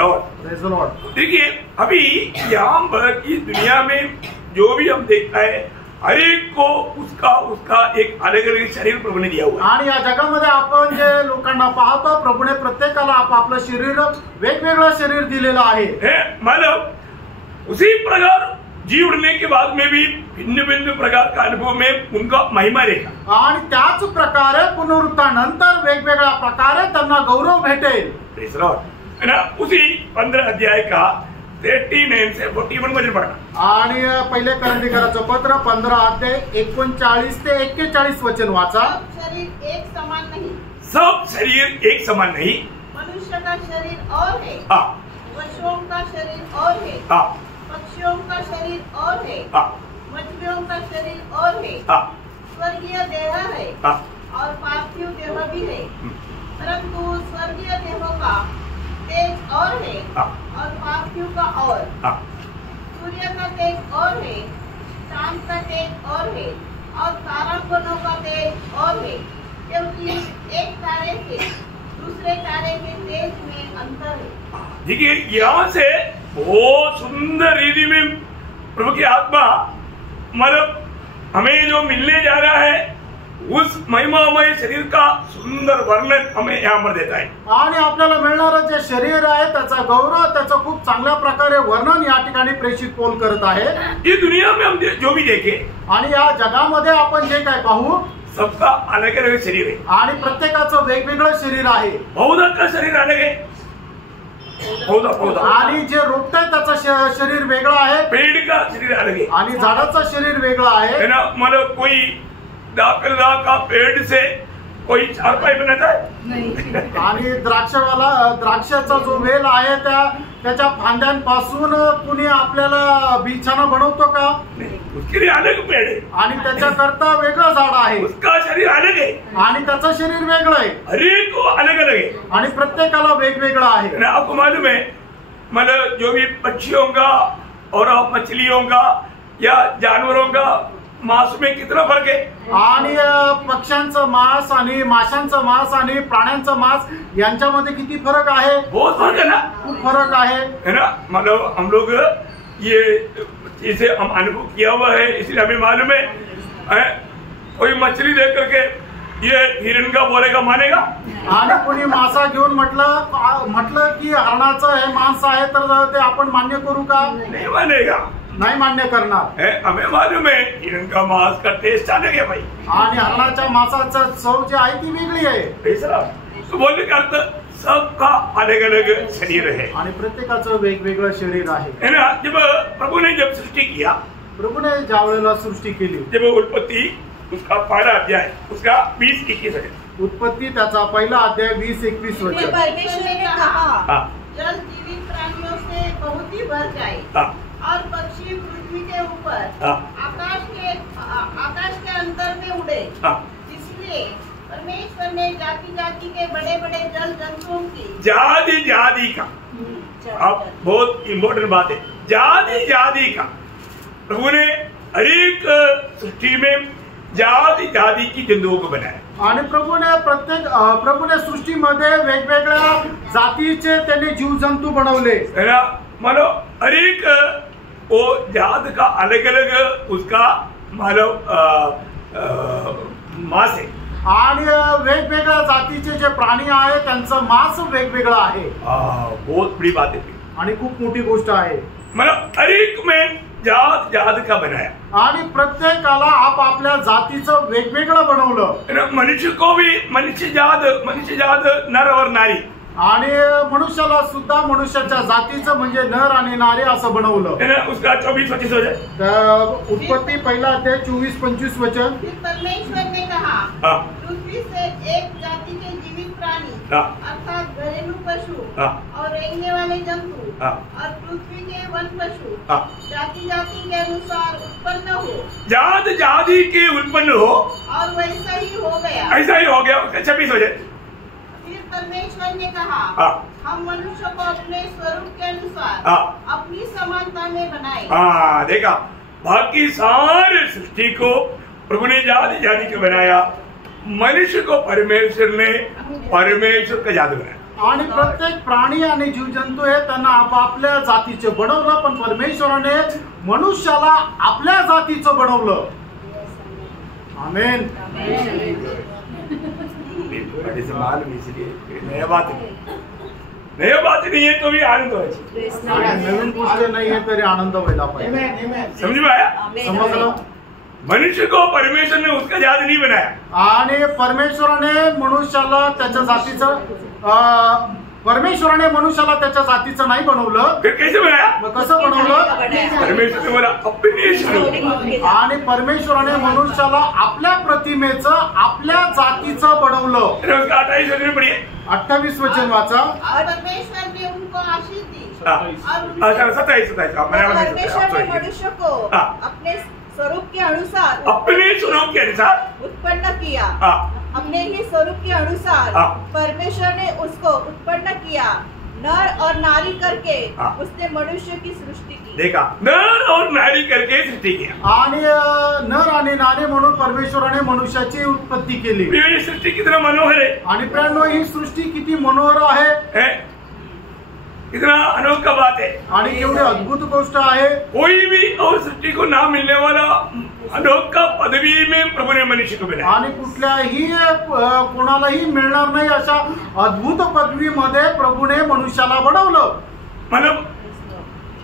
the Lord। देखिए अभी यहाँ पर की दुनिया में जो भी हम देखता है हर एक को उसका एक अलग अलग शरीर प्रभु ने दिया हुआ है। आणि या जगामध्ये आपण जे लोकांना पाहतो प्रभूने प्रत्येकाला आपापलं शरीर वेगवेगळं शरीर दिलेलं आहे। मतलब उसी प्रकार जी उड़ने के बाद में भी भिन्न भिन्न प्रकार का अनुभव में उनका महिमा रहेगा। आणि त्याच प्रकारे पुनरुत्थानानंतर वेगवेगळ्या प्रकारे त्यांना गौरव भेटेल। Praise the Lord। है ना, उसी 15 अध्याय का 39 से 41 वचन पढ़ना। आणि पहिले करंदीकराचं पत्र 15 अध्याय 39 ते 41 वचन वाचा। शरीर एक समान नहीं, सब शरीर एक समान नहीं। मनुष्य का शरीर और है, पशुओं का शरीर और है, पक्षियों का शरीर और है, मछलियों का शरीर और है, स्वर्गीय देह है और पार्थिव देह भी है, परंतु स्वर्गीय देहों का तेज और है और पार्थिव का और, सूर्य का तेज और है, चांद का तेज और है और तारागणों का तेज और है, क्योंकि एक तारे से दूसरे तारे के तेज में अंतर है। देखिए यहाँ से बहुत सुंदर रीति में प्रभु की आत्मा मतलब हमें जो मिलने जा रहा है उस महिमामय शरीर का सुंदर वर्णन हमें यहाँ पर देता है। आणि आपल्याला मिळणारं जे शरीर आहे त्याचा गौरव त्याचं खूप चांगल्या प्रकारे वर्णन या ठिकाणी प्रेषित पौल करत आहे। ये दुनिया में हम जो भी देखे आणि या जगामध्ये आपण जे काय पाहू सबका अलग अलग शरीर है आणि प्रत्येकाचं वेगवेगळं शरीर आहे। पौधा का शरीर अलग है, पौधा आणि जे रोपटय त्याचं शरीर वेगळं आहे, पेड़ का शरीर अलग है आणि झाडाचं शरीर वेगळं आहे ना। मतलब कोई दाखलदा का पेड़ से कोई चारपाई बनाता है आणि द्राक्षाचा जो वेल आहे त्याच्या फांद्यांपासून कुणी आपल्याला बिछाना बनवतो का? उसके लिए अलग पेड़ है आणि त्याच्याकरता वेगळं झाड आहे, उसका शरीर अलग है आणि त्याचं शरीर वेगळं आहे, हर एक को अलग अलग है आणि प्रत्येकाला वेगवेगळं आहे। आपको मालूम है मतलब जो भी पक्षियों का और मछलियों का या जानवरों का मांस में कितना फर्क है? आणि पक्ष्यांचं मांस आणि माशांचं मांस आणि प्राण्यांचं मांस यांच्यामध्ये किती फरक आहे? बहुत फर्क है ना, खूप फरक आहे ना। मतलब हम लोग ये चीजें हम अनुभव किया हुआ है इसलिए हमें मालूम है कोई मछली देख करके ये हिरण का बोलेगा मानेगा? आणि कोणी मासा घेऊन म्हटलं की हरणाचं हे मांस आहे तर ते आपण मान्य करू का? नहीं मानेगा, नाही मान्य करणार। हमें मालूम है हिरण का मांस का टेस्ट अलग है भाई, आणि हरणाच्या मांसाचं चव जी आहे ती वेगळी आहे। तो बोलने का अर्थ सबका अलग अलग शरीर है आणि प्रत्येकाचं वेगवेगळं शरीर आहे. है ना. जब प्रभु ने जब सृष्टि किया, प्रभूने ज्या वेळेला सृष्टी केली, जब उत्पत्ति उसका पहला अध्याय उसका 20-21 है. उत्पत्ती त्याचा पहिला अध्याय 20-21 वचन. परमेश्वर ने कहा, हाँ. जल जीवित प्राणियों से बहुत ही भर जाए हाँ. और पक्षी पृथ्वी के ऊपर हाँ. आकाश के अंतर में उड़े. हाँ. इसलिए परमेश्वर ने जाति जाति के बड़े बड़े जल जंतुओं की जाति जाति का, अब बहुत इम्पोर्टेंट बात है, जाति जाति का प्रभु ने हर एक सृष्टि में जाति जाति की जंतुओं को बनाया. आणि प्रभूने सृष्टीमध्ये वेगवेगळ्या जातीचे त्यांनी जीवजंतू बनवले. है ना. मानो हर एक वो जात का अलग अलग उसका मानव मांस है. आणि वेगवेगळ्या जातीचे जे प्राणी आहे त्यांचं मांस वेगवेगळं आहे. बहुत बड़ी बात है आणि खूप मोठी गोष्ट आहे. मतलब हर एक में जात जात का बनाया आणि प्रत्येकाला आपापल्या जातीचं वेगवेगळं बनवलं. मनुष्य जात नर और नारी, आणि मनुष्याला सुद्धा मनुष्याच्या जातीचं म्हणजे नर आणि नारी असं बनवलं. उसका 24-25 हो जाए. उत्पत्ती पहिला अध्याय 24-25 वचन. परमेश्वर ने कहा, पृथ्वी से एक जाति के जीवित प्राणी अर्थात घरेलू पशु और रेंगने वाले जंतु और पृथ्वी के वन पशु जाति जाति के अनुसार उत्पन्न हो. जात जाति के उत्पन्न हो. और वैसा ही हो गया. ऐसा ही हो गया. उसका 26 हो जाए. फिर परमेश्वर ने कहा, हम मनुष्य को अपने स्वरूप के अनुसार अपनी समानता में बनाए. देखा, बाकी सारे सृष्टि को प्रभु ने जाति जाति को बनाया. मनुष्य को परमेश्वर का जात बनाया. आणि प्रत्येक प्राणी आणि जीवजंतू हे त्यांना आपापल्या जातीचे बनवलं, पण परमेश्वराने मनुष्याला आपल्या जातीचं बनवलं. आमेन. मालूम इसलिए नया बात नहीं है तो भी आनंद व्हायचा. नवीन गोष्ट नाही आहे तरी आनंद व्हायला पाहिजे. समझ में आया. समजलं. मनुष्य को परमेश्वर ने उसका जात नहीं बनाया. आणि परमेश्वराने मनुष्याला त्याच्या जातीचं नाही बनवलं. फिर कैसे बनाया. मग कसं बनवलं. परमेश्वर ने बोला अपने स्वरूप. आणि परमेश्वराने मनुष्याला आपल्या प्रतिमेचं आपल्या जातीचं बनवलं. 28 वचन वाचा. परमेश्वर ने उनको आशीष दी. 27 परमेश्वर ने मनुष्य को अपने स्वरूप के अनुसार उत्पन्न किया. अपने ही स्वरूप के अनुसार परमेश्वर ने उसको उत्पन्न किया. नर और नारी करके उसने मनुष्य की सृष्टि की. देखा, नर और नारी करके सृष्टि किया. आणि नर आणि नारी म्हणून परमेश्वराने मनुष्याची उत्पत्ती केली. ही सृष्टी कितना मनोहर है. आणि प्रियांनो, ही सृष्टी किती मनोहर आहे. कितना अनोखा बात है. आणि एवढी अद्भुत गोष्ट आहे. कोई भी और सृष्टि को ना मिलने वाला अनोखा पदवी में प्रभु ने मनुष्य को बनाया. आणि कुठल्याही कोणालाही मिळणार नाही अशा अद्भुत पदवीमध्ये प्रभूने मनुष्याला बनवलं. मतलब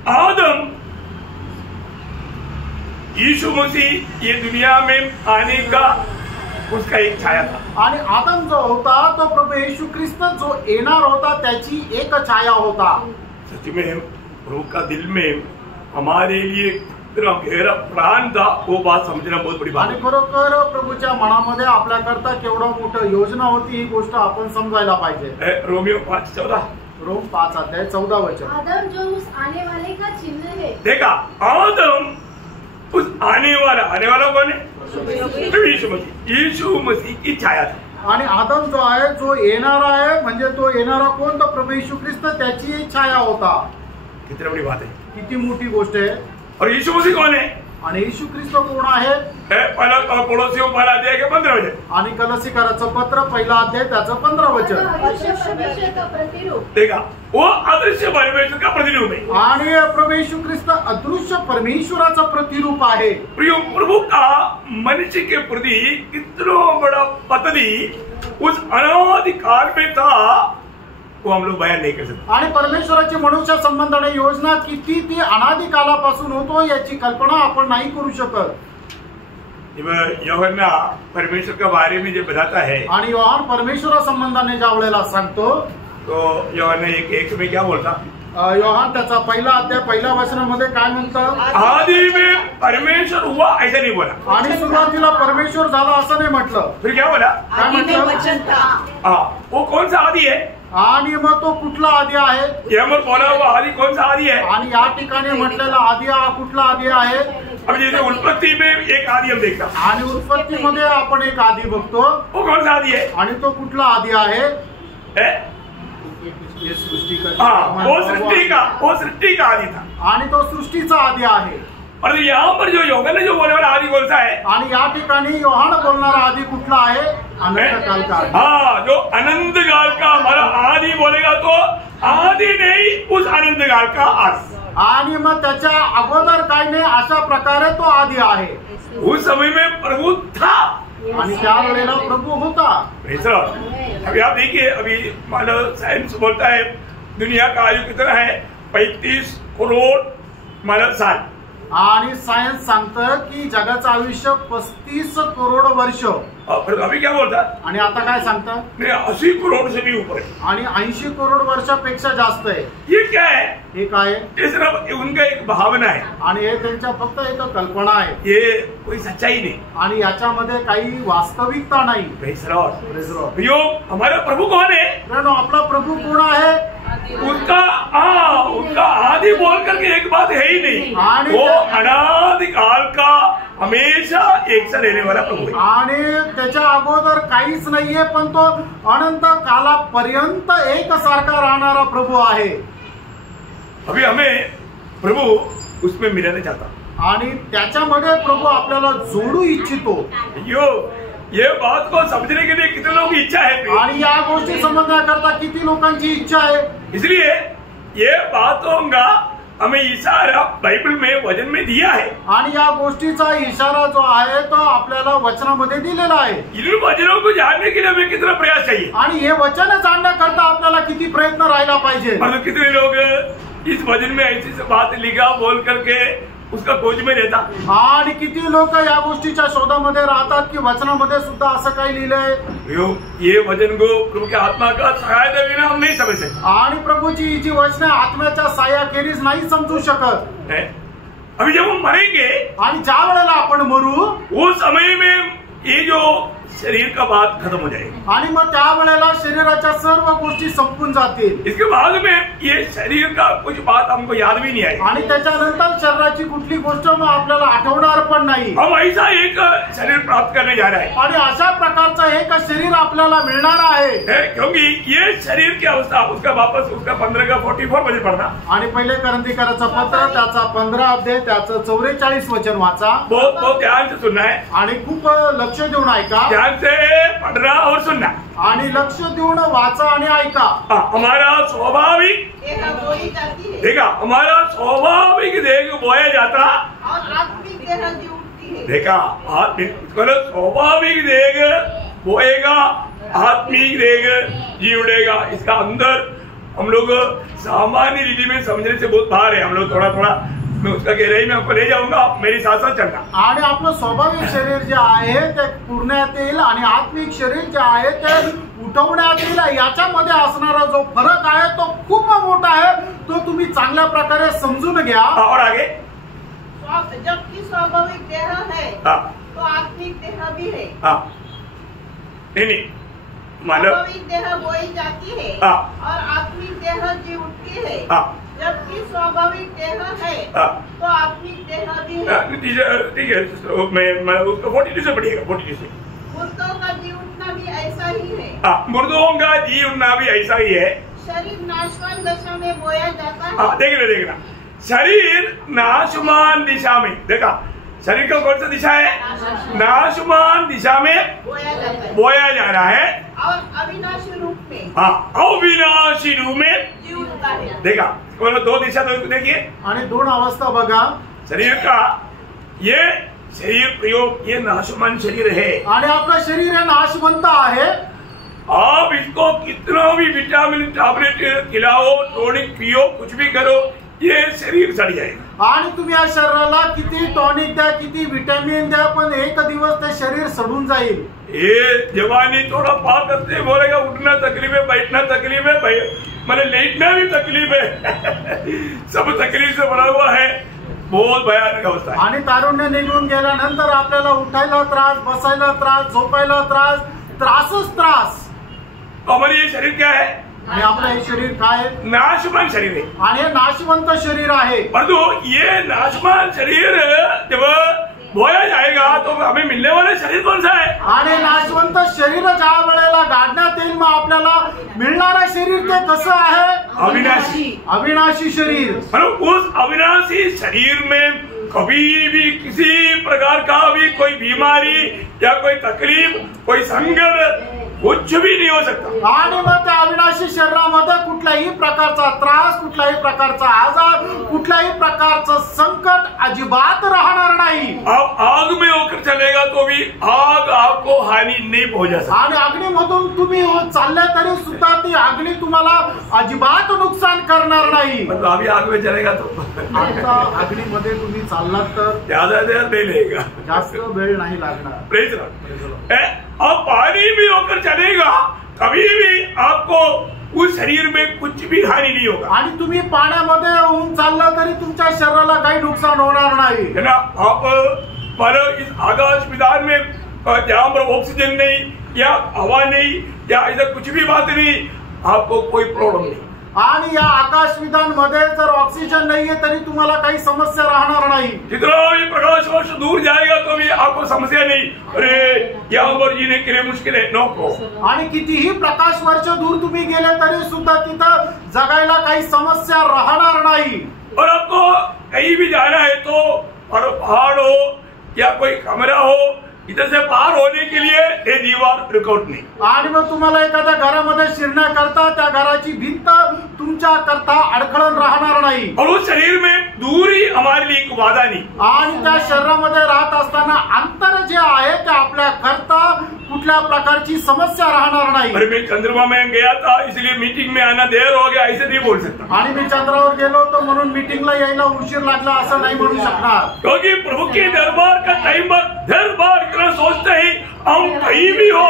आदम यीशु मसीह ये दुनिया में आने का उसका एक छाया था. आणि आदम जो होता तो प्रभू येशू ख्रिस्त जो येणार होता त्याची एक छाया होता. सच में प्रभु का दिल में हमारे लिए इतना गहरा प्राण था. वो बात समझना बहुत बड़ी बात. आणि खरोखर प्रभूच्या मनामध्ये आपल्याकरता केवढा मोठं योजना होती ही गोष्ट आपण समजायला पाहिजे. रोमियो 5:14. रोम 5 अध्याय 14 वचन. आदम जो उस आने वाले का चिन्ह है. देखा, आदम उस आने वाला कौन है. यीशु मसीह की छाया था. आणि आदम जो आहे जो येणारा आहे म्हणजे तो येणारा कोण. तो प्रभू येशू ख्रिस्त त्याची छाया होता. कितनी बड़ी बात है. किती मोठी गोष्ट आहे. और यीशु मसीह कौन है. आणि येशू ख्रिस्त कोण आहे. कोलोसियों पहिला अध्याय के 15 वचन. आणि कलसीकराचं पत्र पहिला अध्याय त्याचं 15 वचन. देखा, वो अदृश्य परमेश्वर का प्रतिरूप है. आणि प्रभू येशू ख्रिस्त अदृश्य परमेश्वराचं प्रतिरूप आहे. प्रभु का मनुष्य के प्रति कितना बड़ा पद्धति उस अनादि काल में था वो हम लोग बयान नहीं कर सकते. आणि परमेश्वराची मनुष्य संबंधाने योजना किती ती अनादि कालापासून होतो याची कल्पना आपण नाही करू शकत. यूहन्ना परमेश्वर के बारे में जो बताता है आणि योहान परमेश्वरा संबंधाने ज्या वेळेला सांगतो तो यूहन्ना 1:1 में क्या बोलता? योहान त्याचा पहिला अध्याय पहिल्या वचनामध्ये काय म्हणतं? आदि में परमेश्वर हुआ ऐसा नहीं बोला. आणि सुरुवातीला परमेश्वर झाला असं नाही म्हटलं. फिर क्या बोला? काय म्हटलं? हाँ, वो कौन सा आदि है? आणि मग तो कुठला आदी आहे? यहाँ पर बोला हुआ आदि कौन सा आदि है? आणि या ठिकाणी म्हटलेला आदी हा कुठला आदी आहे? अब जैसे उत्पत्ति में एक आदि हम देखता, आणि उत्पत्तीमध्ये आपण एक आदी बघतो. वो कौन सा आदि है? आणि तो कुठला आदी आहे? हाँ, वो सृष्टि का आदि था. आणि तो सृष्टीचा आदी आहे. और यहाँ पर जो यूहन्ना जो बोलने वाला आदि कौन सा है? आणि या ठिकाणी योहान बोलणारा आदी कुठला आहे? अनंत काल का आदी. हाँ, जो अनंत काल का हमारा आदि बोलेगा तो आदि नहीं, उस अनंत काल का आदि. आणि मग त्याच्या अगोदर काही नाही अशा प्रकारे तो आदी आहे. उस समय में प्रभु था आणि त्यावेळेला प्रभु होता. अभी आप देखिए, अभी मानव साइंस बोलता है दुनिया का आयु कितना है? 35 करोड़ मानव साल. आणि सायन्स सांगतं की जगाचं आयुष्य 35 करोड वर्ष. अभी क्या बोलता? आणि आता काय सांगतं? 80 करोड़ से भी ऊपर है. आणि 80 करोड वर्षापेक्षा जास्त आहे. ये क्या है? हे काय? ये सिर्फ उनका एक भावना है. आणि हे त्यांच्या फक्त एक कल्पना आहे. ये कोई सच्चाई नहीं. आणि याच्यामध्ये काही वास्तविकता नाही. यो हमारा प्रभु कौन है? आपला प्रभु कोण आहे? उनका आदि बोल करके एक बात है ही नहीं. वो अनादि काल का हमेशा एक सा रहने वाला प्रभु है. आणि त्याच्या अगोदर काहीच नाहीये, पण तो अनंत कालापर्यंत एक सारखा राहणारा प्रभु आहे. अभी हमें प्रभु उसमें मिलाना चाहता. आणि त्याच्यामध्ये प्रभु आपल्याला जोडू इच्छितो. ये बात को समझने के लिए कितने लोग की इच्छा है? आणि या गोष्टी समजण्याकरता किती लोकांची इच्छा आहे? इसलिए ये बातों का हमें इशारा बाइबल में वचन में दिया है. आणि या गोष्टीचा इशारा जो आहे तो आपल्याला वचनामध्ये दिलेला आहे. इन वचनों को जानने के लिए हमें कितना प्रयास चाहिए? आणि हे वचन जाणण्याकरता आपल्याला किती प्रयत्न राहिला पाहिजे? मतलब कितने लोग इस वचन में ऐसी बात लिखा बोल करके उसका खोज में रहता. आणि किती लोक या गोष्टीच्या शोधामध्ये राहतात की वचनामध्ये सुद्धा असं काही लिहिलंय. ये वचन को प्रभु के आत्मा का सहायता बिना हम नहीं समझ सकते. आणि प्रभूची जी वचने आत्म्याच्या सहाय्याखेरीज नाही समजू शकत. अभी जब हम मरेंगे आणि ज्या वेळेला आपण मरू उस समय में ये जो शरीर का बात खत्म हो जाएगी. आणि मग त्यावेळेला शरीराच्या सर्व गोष्टी संपून जातील. इसके बाद में ये शरीर का कुछ बात हमको याद भी नहीं आई. आणि त्याच्यानंतर शरीराची कुठली गोष्ट मग आपल्याला आठवणार पण नाही. हम ऐसा एक शरीर प्राप्त करने जा रहे हैं. आणि अशा प्रकारचं एक शरीर आपल्याला मिळणार आहे. क्योंकि ये शरीर की अवस्था उसका वापस उसका 15 का 44 मध्ये पढ़ना. आणि पहिले करंथीकराचं पत्र त्याचा 15 अध्याय त्याचं 44 वचन वाचा. बहुत ध्यान से सुनना है. आणि खूप लक्ष देऊन ऐका. ध्यान से पढ़ना और सुनना. आणि लक्ष देऊन वाचा आणि ऐका. हमारा स्वाभाविक देखा, हमारा स्वाभाविक देह बोया जाता और आत्मिक देह जी उठती है. देखा, स्वाभाविक देह बोएगा, आत्मिक देह जी उड़ेगा. इसका अंदर हम लोग सामान्य रीति में समझने से बहुत बाहर है. हम लोग थोड़ा थोड़ा मैं उसका गहराई में आपको ले जाऊंगा, मेरी साथ साथ चलना. आणि आपलं स्वाभाविक शरीर जे आहे ते पुरण्यात येईल आणि आत्मिक शरीर जे आहे ते उठवण्यात येईल. याच्यामध्ये असणारा जो फरक आहे तो खूप मोठा आहे. तो तुम्ही चांगल्या प्रकारे समजून घ्या. और आगे जबकि स्वाभाविक देह है तो आत्मिक देह भी है. नहीं स्वाभाविक देह बोई जाती है और आत्मिक देह जी उठती है. जबकि स्वाभाविक देह है तो आत्मिक देह भी है. ठीक है, मैं उसको 42 से पढ़िएगा. 42 से मुर्दों का जी उठना भी ऐसा ही है. मुर्दों का जी उठना भी ऐसा ही है. शरीर नाशवान दशा में बोया जाता है. देखना शरीर नाशमान दिशा में. देखा, शरीर का कौन सा दिशा है? नाशमान दिशा में बोया जा रहा है. और अविनाशी रूप में. अविनाशी रूप में जी उठता है. देखा, दो दिशा देखिए. आणि दोन अवस्था बघा शरीर का. ये शरीर प्रयोग ये नाशमान शरीर है. आणि आपलं शरीर हे नाशवंत आहे. आप इसको कितना भी विटामिन टैबलेट खिलाओ, टॉनिक पियो, कुछ भी करो, ये शरीर सड़ जाएगा। आणि तुम्ही या शरीराला किती टॉनिक द्या, किती विटामिन द्या, पण एक दिवस ते शरीर सडून जाईल। ये जवानी थोड़ा पार करते बोलेगा उठना तकलीफ है, बैठना तकलीफ है, मैंने लेटना भी तकलीफ है सब तकलीफ से भरा हुआ है, बहुत भयानक अवस्था है। आणि तारुण्य निघून गेल्यानंतर आपल्याला उठायला त्रास, बसायला त्रास, झोपायला त्रास, त्रासच त्रास। हमारे ये शरीर क्या है? आणि आपलं हे शरीर काय आहे? नाशमान शरीर है। आणि हे नाशवंत शरीर आहे। परंतु ये नाशमान शरीर जब बोया जाएगा तो हमें मिलने वाला शरीर कौन सा है? आणि नाशवंत शरीर ज्या वेळेला गाडण्यात येईल मग आपल्याला मिळणारं शरीर ते कसं आहे? अविनाशी। अविनाशी शरीर। मतलब उस अविनाशी शरीर में कभी भी किसी प्रकार का भी कोई बीमारी या कोई तकलीफ, कोई संकट कुछ भी नहीं हो सकता। आणि मग त्या अविनाशी शरीरामध्ये कुठल्याही प्रकारचा त्रास, कुठल्याही प्रकारचा आजार, कुठल्याही प्रकारचं संकट अजिबात राहणार नाही। आप आग में होकर चलेगा तो भी आग आपको हानि नहीं पहुंचा सकती। आणि अग्नीमधून तुम्ही चालले तरी सुद्धा ती अग्नी तुम्हाला अजिबात नुकसान करणार नाही। मतलब अभी आग में चलेगा तो आता अग्नीमध्ये तुम्ही चाललात तर ज्यादा देर नहीं लगेगा, जास्त वेळ नाही लागणार। Praise Lord. और पानी भी होकर चलेगा कभी भी आपको उस शरीर में कुछ भी हानि नहीं होगा। आणि तुम्ही पाण्यामध्ये होऊन चाललं तरी तुमच्या शरीराला काही नुकसान होणार नाही। है ना? आप पर इस आकाश मैदान में जहाँ पर ऑक्सीजन नहीं या हवा नहीं या ऐसा कुछ भी बात नहीं, आपको कोई प्रॉब्लम नहीं। आणि या आकाश विधान मध्ये जर ऑक्सिजन नाहीये तरी तुम्हाला काही समस्या राहणार नाही। जितना भी प्रकाश वर्ष दूर जाएगा तो भी आपको समस्या नहीं, अरे यहाँ पर जीने के लिए मुश्किल है, नो प्रॉब्लम। आणि कितीही प्रकाश वर्ष दूर तुम्ही गेले तरी सुद्धा तिथं जगायला काही समस्या राहणार नाही। और आपको कहीं भी जाना है तो और पहाड़ हो या कोई कमरा हो, इधर से पार होने के लिए ये दीवार रुकावट नहीं। आणि मग तुम्हाला एखाद्या घरामध्ये शिरण्याकरता त्या घराची भिंत तुमच्या करता अडखळून राहणार नाही। और उस शरीर में दूरी हमारे लिए एक वादा नहीं। आणि त्या शरीरामध्ये राहत असताना अंतर जे आहे ते आपल्या करता कुठल्या प्रकारची समस्या राहणार नाही। अरे मैं चंद्रमा में गया था इसलिए मीटिंग में आना देर हो गया, ऐसे नहीं बोल सकता। आणि मी चंद्रावर गेलो होतो म्हणून मीटिंगला यायला उशीर लागला असं नाही म्हणू शकणार। क्योंकि प्रभु के दरबार का टाइम पर दरबार इतना सोचते ही हम कहीं भी हो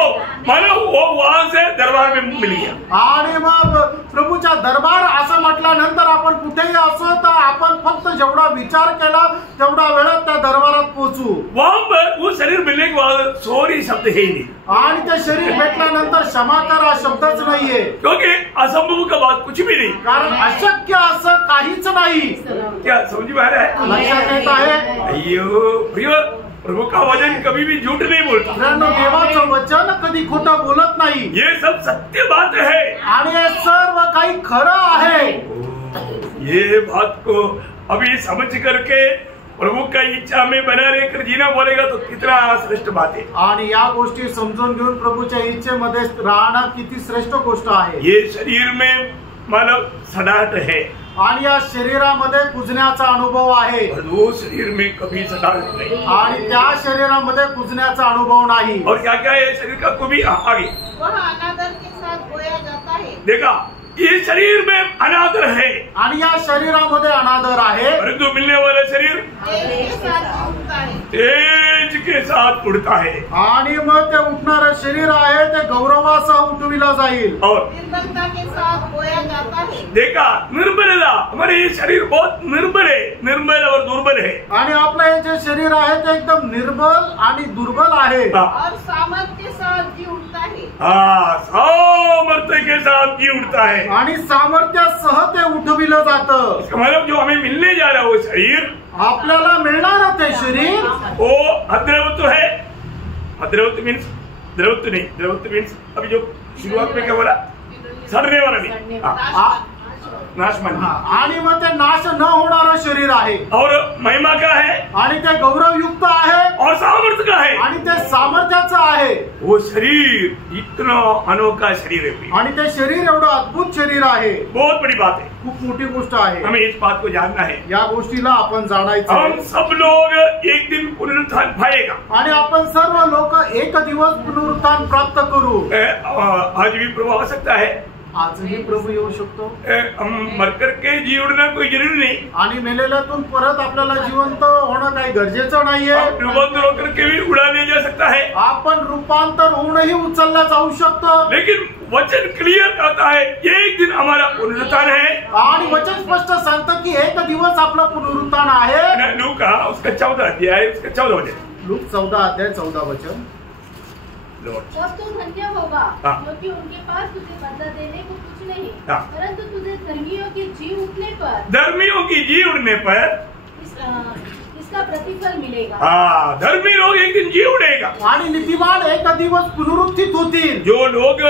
मानो वो वहां से दरबार में मिल गया। आणि मग प्रभूच्या दरबार असं म्हटल्यानंतर आपण कुठेही असो तर आपण फक्त जेवढा विचार केला तेवढा वेळात त्या दरबारात पोहोचू। वहां पर वो शरीर मिलने के बाद सॉरी शब्द है ही नहीं। आणि ते शरीर भेटल्यानंतर क्षमा करा शब्दच नाहीये, क्योंकि असंभव का बात कुछ भी नहीं। कारण अशक्य असं काहीच नाही। क्या समझ में आ रहा है? लक्षात येत आहे? अय्यो प्रिय, प्रभु का वचन कभी भी झूठ नहीं बोलता। देवाचं वचन कधी खोटं बोलत नाही। ये सब सत्य बात है आणि हे सर्व काही खरं आहे। ये बात को अभी समझ करके प्रभु का इच्छा में बना रहकर जीना बोलेगा तो कितना श्रेष्ठ बात है। आणि या गोष्टी समजून घेऊन प्रभूच्या इच्छेमध्ये राहणं किती श्रेष्ठ गोष्ट आहे। ये शरीर में मानव सड़ाहट है आणि या शरीरामध्ये कुजण्याचा अनुभव आहे। और वो शरीर में कभी सड़ाहट नहीं। आणि त्या शरीरामध्ये कुजण्याचा अनुभव नाही। और क्या क्या है शरीर का को भी आगे वह अनादर के साथ बोया जाता है। देखा, ये शरीर में अनादर है आणि या शरीरामध्ये अनादर आहे। परंतु मिलने वाला शरीर तेज के साथ उठता है। तेज के साथ उड़ता है। आणि मग ते उठणारं शरीर आहे ते गौरवासह उठविला जाईल। और निर्बलता के साथ बोया जाता है। देखा, निर्बलता, हमारे ये शरीर बहुत निर्बल है, निर्बल और दुर्बल है। आणि आपलं हे जे शरीर आहे ते एकदम निर्बल आणि दुर्बल आहे। और सामर्थ्य के साथ जी उठता है। हाँ, सामर्थ्य के साथ जी उठता है। आणि सामर्थ्यासह ते उठविलं जातं। इसका मतलब जो हमें मिलने जा रहा है वो शरीर, आपल्याला मिळणार ते शरीर वो अद्रवत्व है। अद्रवत्व मीन्स द्रवत्व नहीं, द्रवत्व मीन्स अभी जो शुरुआत में क्या बोला, सड़ने वाला नहीं, नाशमान। आणि मग ते नाश न होणारं शरीर आहे। और महिमा का है आणि ते गौरवयुक्त आहे। और सामर्थ्य का है। आणि ते सामर्थ्याचं आहे। वो शरीर इतना अनोखा शरीर है आणि ते शरीर एवढं अद्भुत शरीर आहे। बहुत बड़ी बात है, खूप मोठी गोष्ट आहे। हमें इस बात को जानना है। या गोष्टीला आपण जाणायचं हम सब लोग एक दिन पुनरुत्थान पाएगा। आणि आपण सर्व लोक एक दिवस पुनरुत्थान प्राप्त करू। आज भी प्रभु आ सकता है। आजही प्रभु येऊ शकतो. हम मर करके जी उड़ना कोई जरूरी नहीं. आणि मेलेल्यातून परत आपल्याला जिवंत होणं काही गरजेचं नाहीये. रूपांतर होकर के भी उड़ा नहीं जा सकता है. आपण रूपांतर होऊनही उचलला जाऊ शकतो. लेकिन वचन क्लियर कहता है एक दिन हमारा पुनरुत्थान है. आणि वचन स्पष्ट सांगतं की एक दिवस आपलं पुनरुत्थान आहे. लूका उसका 14 अध्याय उसका 14 वचन. लूक 14 अध्याय 14 वचन. तब तू धन्य होगा क्योंकि उनके पास तुझे बदला देने को कुछ नहीं, परंतु तुझे धर्मियों के जी उठने पर इसका प्रतिफल मिलेगा. धर्मी लोग एक दिन जी उठेगा. आणि नीतिमान एक दिवस पुनरुत्थित होतील. जो लोग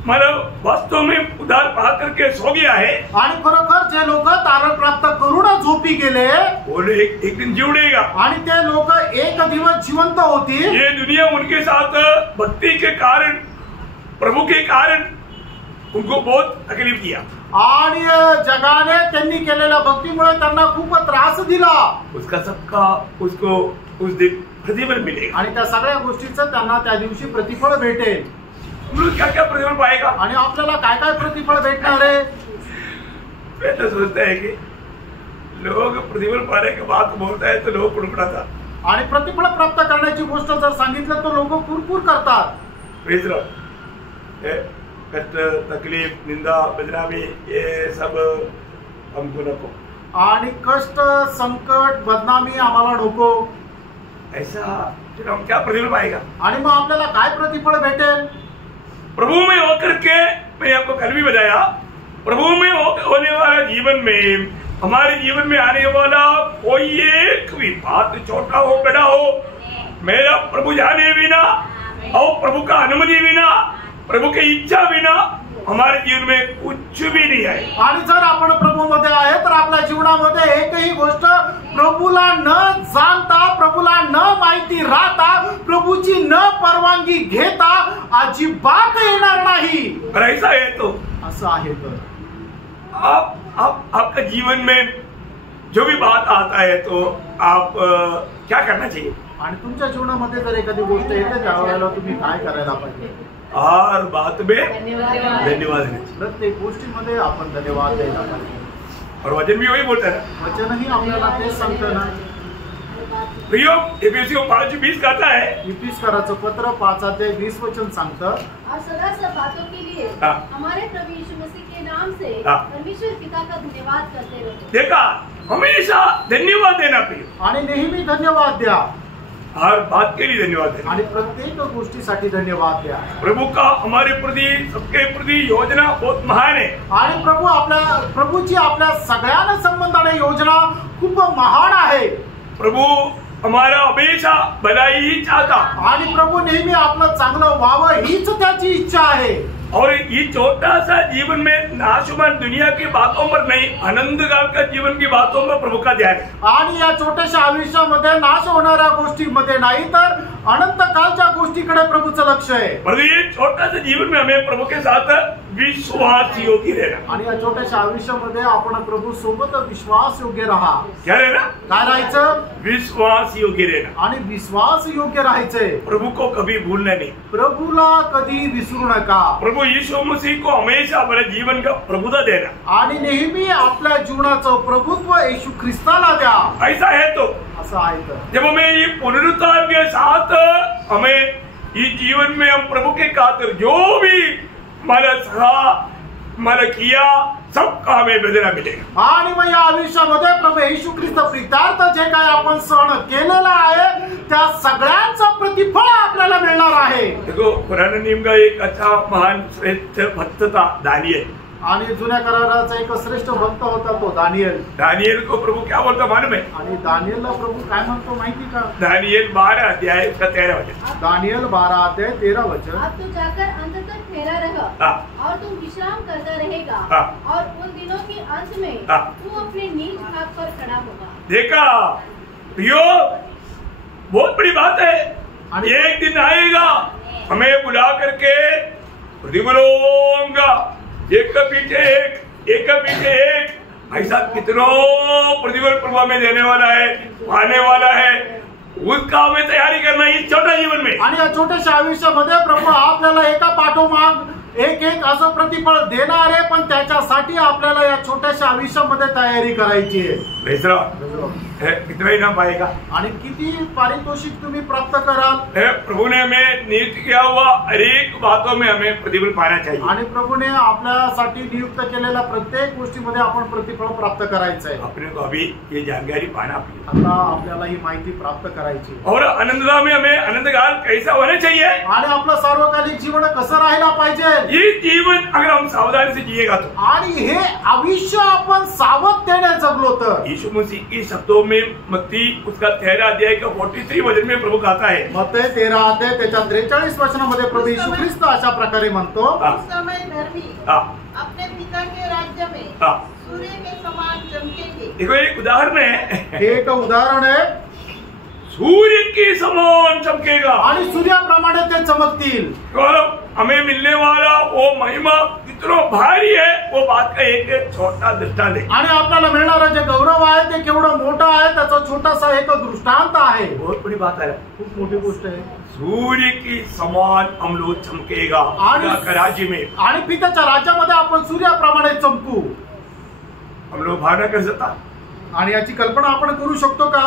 मतलब वास्तव में उधार पा करके सो गया है आणि खरोखर जे लोक तारण प्राप्त करून झोपी गेले वो एक दिन जी उठेगा. आणि ते लोक एक दिवस जिवंत होतील. ये दुनिया उनके साथ भक्ति के कारण प्रभु के कारण उनको बहुत तकलीफ किया. आणि जगाने त्यांनी केलेल्या भक्तीमुळे त्यांना खूप त्रास दिला. उसका सबका उसको उस दिन प्रतिफल मिलेगा. आणि त्या सगळ्या गोष्टीचं त्यांना त्या दिवशी प्रतिफळ भेटेल. क्या क्या प्रतिफल पाएगा. आणि आपल्याला काय काय प्रतिफळ भेटणार आहे. मैं तो सोचता है कि लोग प्रतिफल पाने के बाद बोलता है तो लोग कुड़कुड़ाता. आणि प्रतिफळ प्राप्त करण्याची गोष्ट जर सांगितलं तर लोक कुरकुर करतात. कष्ट तकलीफ निंदा बदनामी ये सब हमको नको. आणि कष्ट संकट बदनामी आम्हाला नको. ऐसा फिर हम क्या प्रतिफल पाएगा. आणि मग आपल्याला काय प्रतिफळ भेटेल. प्रभु में होकर के मैंने आपको कल भी बताया प्रभु में होने वाला जीवन में हमारे जीवन में आने वाला कोई एक भी बात छोटा हो बड़ा हो मेरा प्रभु जाने बिना और प्रभु का अनुमति बिना प्रभु की इच्छा बिना हमारे जीवन में कुछ भी नहीं आहे. आणि जर आपण प्रभूमध्ये आहे तर आपल्या जीवनामध्ये एकही गोष्ट प्रभूला न जाणता प्रभूला न माहिती राहता प्रभूची न परवानगी घेता अजिबात येणार नाही. ऐसा है तो असं आहे तर आपका जीवन में जो भी बात आता है तो आप क्या करना चाहिए. आणि तुमच्या जीवनामध्ये जर एखादी गोष्ट येते त्यावेळेला तुम्ही काय करायला पाहिजे. हर बात में धन्यवाद. प्रत्येक गोष्टीमध्ये आपण धन्यवाद द्यायला पाहिजे. और वचन भी वही बोलता है. वचनही आपल्याला तेच सांगतं ना. प्रियो एफेसियों 5:20 कहता है. इफिसकराचं पत्र 5 अध्याय 20 वचन सांगतं. और सदा सब बातों के लिए हमारे प्रभु यीशु मसीह के नाम से परमेश्वर पिता का धन्यवाद करते रहो. देखा हमेशा धन्यवाद देना प्रिय. आणि नेहमी धन्यवाद द्या. हर बात के लिए धन्यवाद देना. आणि प्रत्येक गोष्टीसाठी धन्यवाद द्या. प्रभु का हमारे प्रति सबके प्रति योजना बहुत महान है. आणि प्रभूची आपल्या सगळ्यांना संबंधाने योजना खूप महान आहे. प्रभु हमारा हमेशा भलाई ही चाहता. आणि प्रभू नेहमी आपलं चांगलं व्हावं हीच त्याची इच्छा आहे. और ये छोटा सा जीवन में नाशुमान दुनिया की बातों पर नहीं अनंत काल का जीवन की बातों पर प्रभु का ध्यान है. आणि या छोट्याशा आयुष्यामध्ये नाश होणाऱ्या गोष्टीमध्ये नाही तर अनंत कालच्या गोष्टीकडे प्रभूचं लक्ष आहे. पर ये छोटा सा जीवन में हमें प्रभु के साथ विश्वास योग्य रहना. आणि या छोट्याशा आयुष्यामध्ये आपण प्रभू सोबत विश्वास योग्य राहा. क्या रहना. काय राहायचं. विश्वास योग्य रहना. आणि विश्वास योग्य राहायचंय. प्रभु को कभी भूलना नहीं. प्रभूला कधी विसरू नका. प्रभु यीशु मसीह को हमेशा अपने जीवन का प्रभुता देना. आणि नेहमी आपल्या जीवनाचं प्रभुत्व येशू ख्रिस्ताला द्या. ऐसा है तो असं आहे तर जब हमें ये पुनरुत्थान के साथ हमें इस जीवन में हम प्रभु के खातिर जो भी हमारा सहा हमारा किया सबका हमें बदला मिलेगा. आणि मग या आयुष्यामध्ये प्रभू येशू ख्रिस्त प्रितार्थ जे काय आपण सहन केलेला आहे त्या सगळ्यांचं प्रतिफळ आपल्याला मिळणार आहे. देखो पुराने नियम का एक अच्छा महान श्रेष्ठ भक्त था दानियल. आणि जुन्या कराराचा एक श्रेष्ठ भक्त होता तो दानियल. दानियल को प्रभु क्या बोलता मालूम है. आणि दानियलला प्रभू काय म्हणतो माहिती का. दानियल 12 अध्याय 13 वचन. दानियल 12 अध्याय 13 वचन. अब तू जाकर अंत तक ठहरा रह और तुम विश्राम करता रहेगा और उन दिनों के अंत में तू अपने नीच भाग पर खड़ा होगा. देखा प्रियो बहुत बड़ी बात है. एक दिन आएगा हमें बुला करके प्रतिफलोंगा एक पीछे एक ऐसा कितनों प्रतिफल प्रभु में देने वाला है आने वाला है. उसका हमें तयारी करना ही छोटा जीवन में. आणि या छोट्याशा आयुष्यामध्ये प्रभू आपल्याला एका पाठोमाग एक एक असं प्रतिफळ देणार आहे, पण त्याच्यासाठी आपल्याला या छोट्याशा आयुष्यामध्ये तयारी करायची आहे. कितना इनाम पाएगा आणि किती पारितोषिक तुम्ही प्राप्त कराल. प्रभु ने हमें नियुक्त किया हुआ हर एक बातों में हमें प्रतिफल पाना चाहिए. आणि प्रभूने आपल्यासाठी नियुक्त केलेल्या प्रत्येक गोष्टीमध्ये आपण प्रतिफळ प्राप्त करायचं आहे. अपने को अभी ये जानकारी पाना आता आपल्याला ही माहिती प्राप्त करायची. और आनंदला में हमें आनंदकाल कैसा होना चाहिए आणि आपलं सार्वकालिक जीवन कसं राहायला पाहिजे. ये जीवन अगर हम सावधानी से जिएगा तो, आणि हे आयुष्य आपण सावधतेने जगलो तर. यीशु मसीह के शब्दों में मत्ती उसका 13 अध्याय का 43 वचन में प्रभु कहता है. मत्ती 13 अध्याय त्याच्या 43 वचनामध्ये प्रभू येशू ख्रिस्त अशा प्रकारे म्हणतो, उस समय धर्मी अपने पिता के राज्य में सूर्य के समान चमकेंगे. देखो एक उदाहरण है, एक उदाहरण है. सूर्य के समान चमकेगा आणि सूर्याप्रमाणे ते चमकतील. हमें मिलने वाला वो महिमा कितना भारी है, वो बात का एक छोटा दृष्टांत है. आणि आपल्याला मिळणारं जे गौरव आहे ते केवढं मोठं आहे त्याचा छोटासा एक दृष्टांत आहे. बहुत बड़ी बात है, खूप मोठी गोष्ट आहे. सूर्य की समान हम लोग चमकेगा राज्य में, आणि पित्याच्या राज्यामध्ये आपण सूर्याप्रमाणे चमकू. हम लोग भावना कर सकता, आणि याची कल्पना आपण करू शकतो का.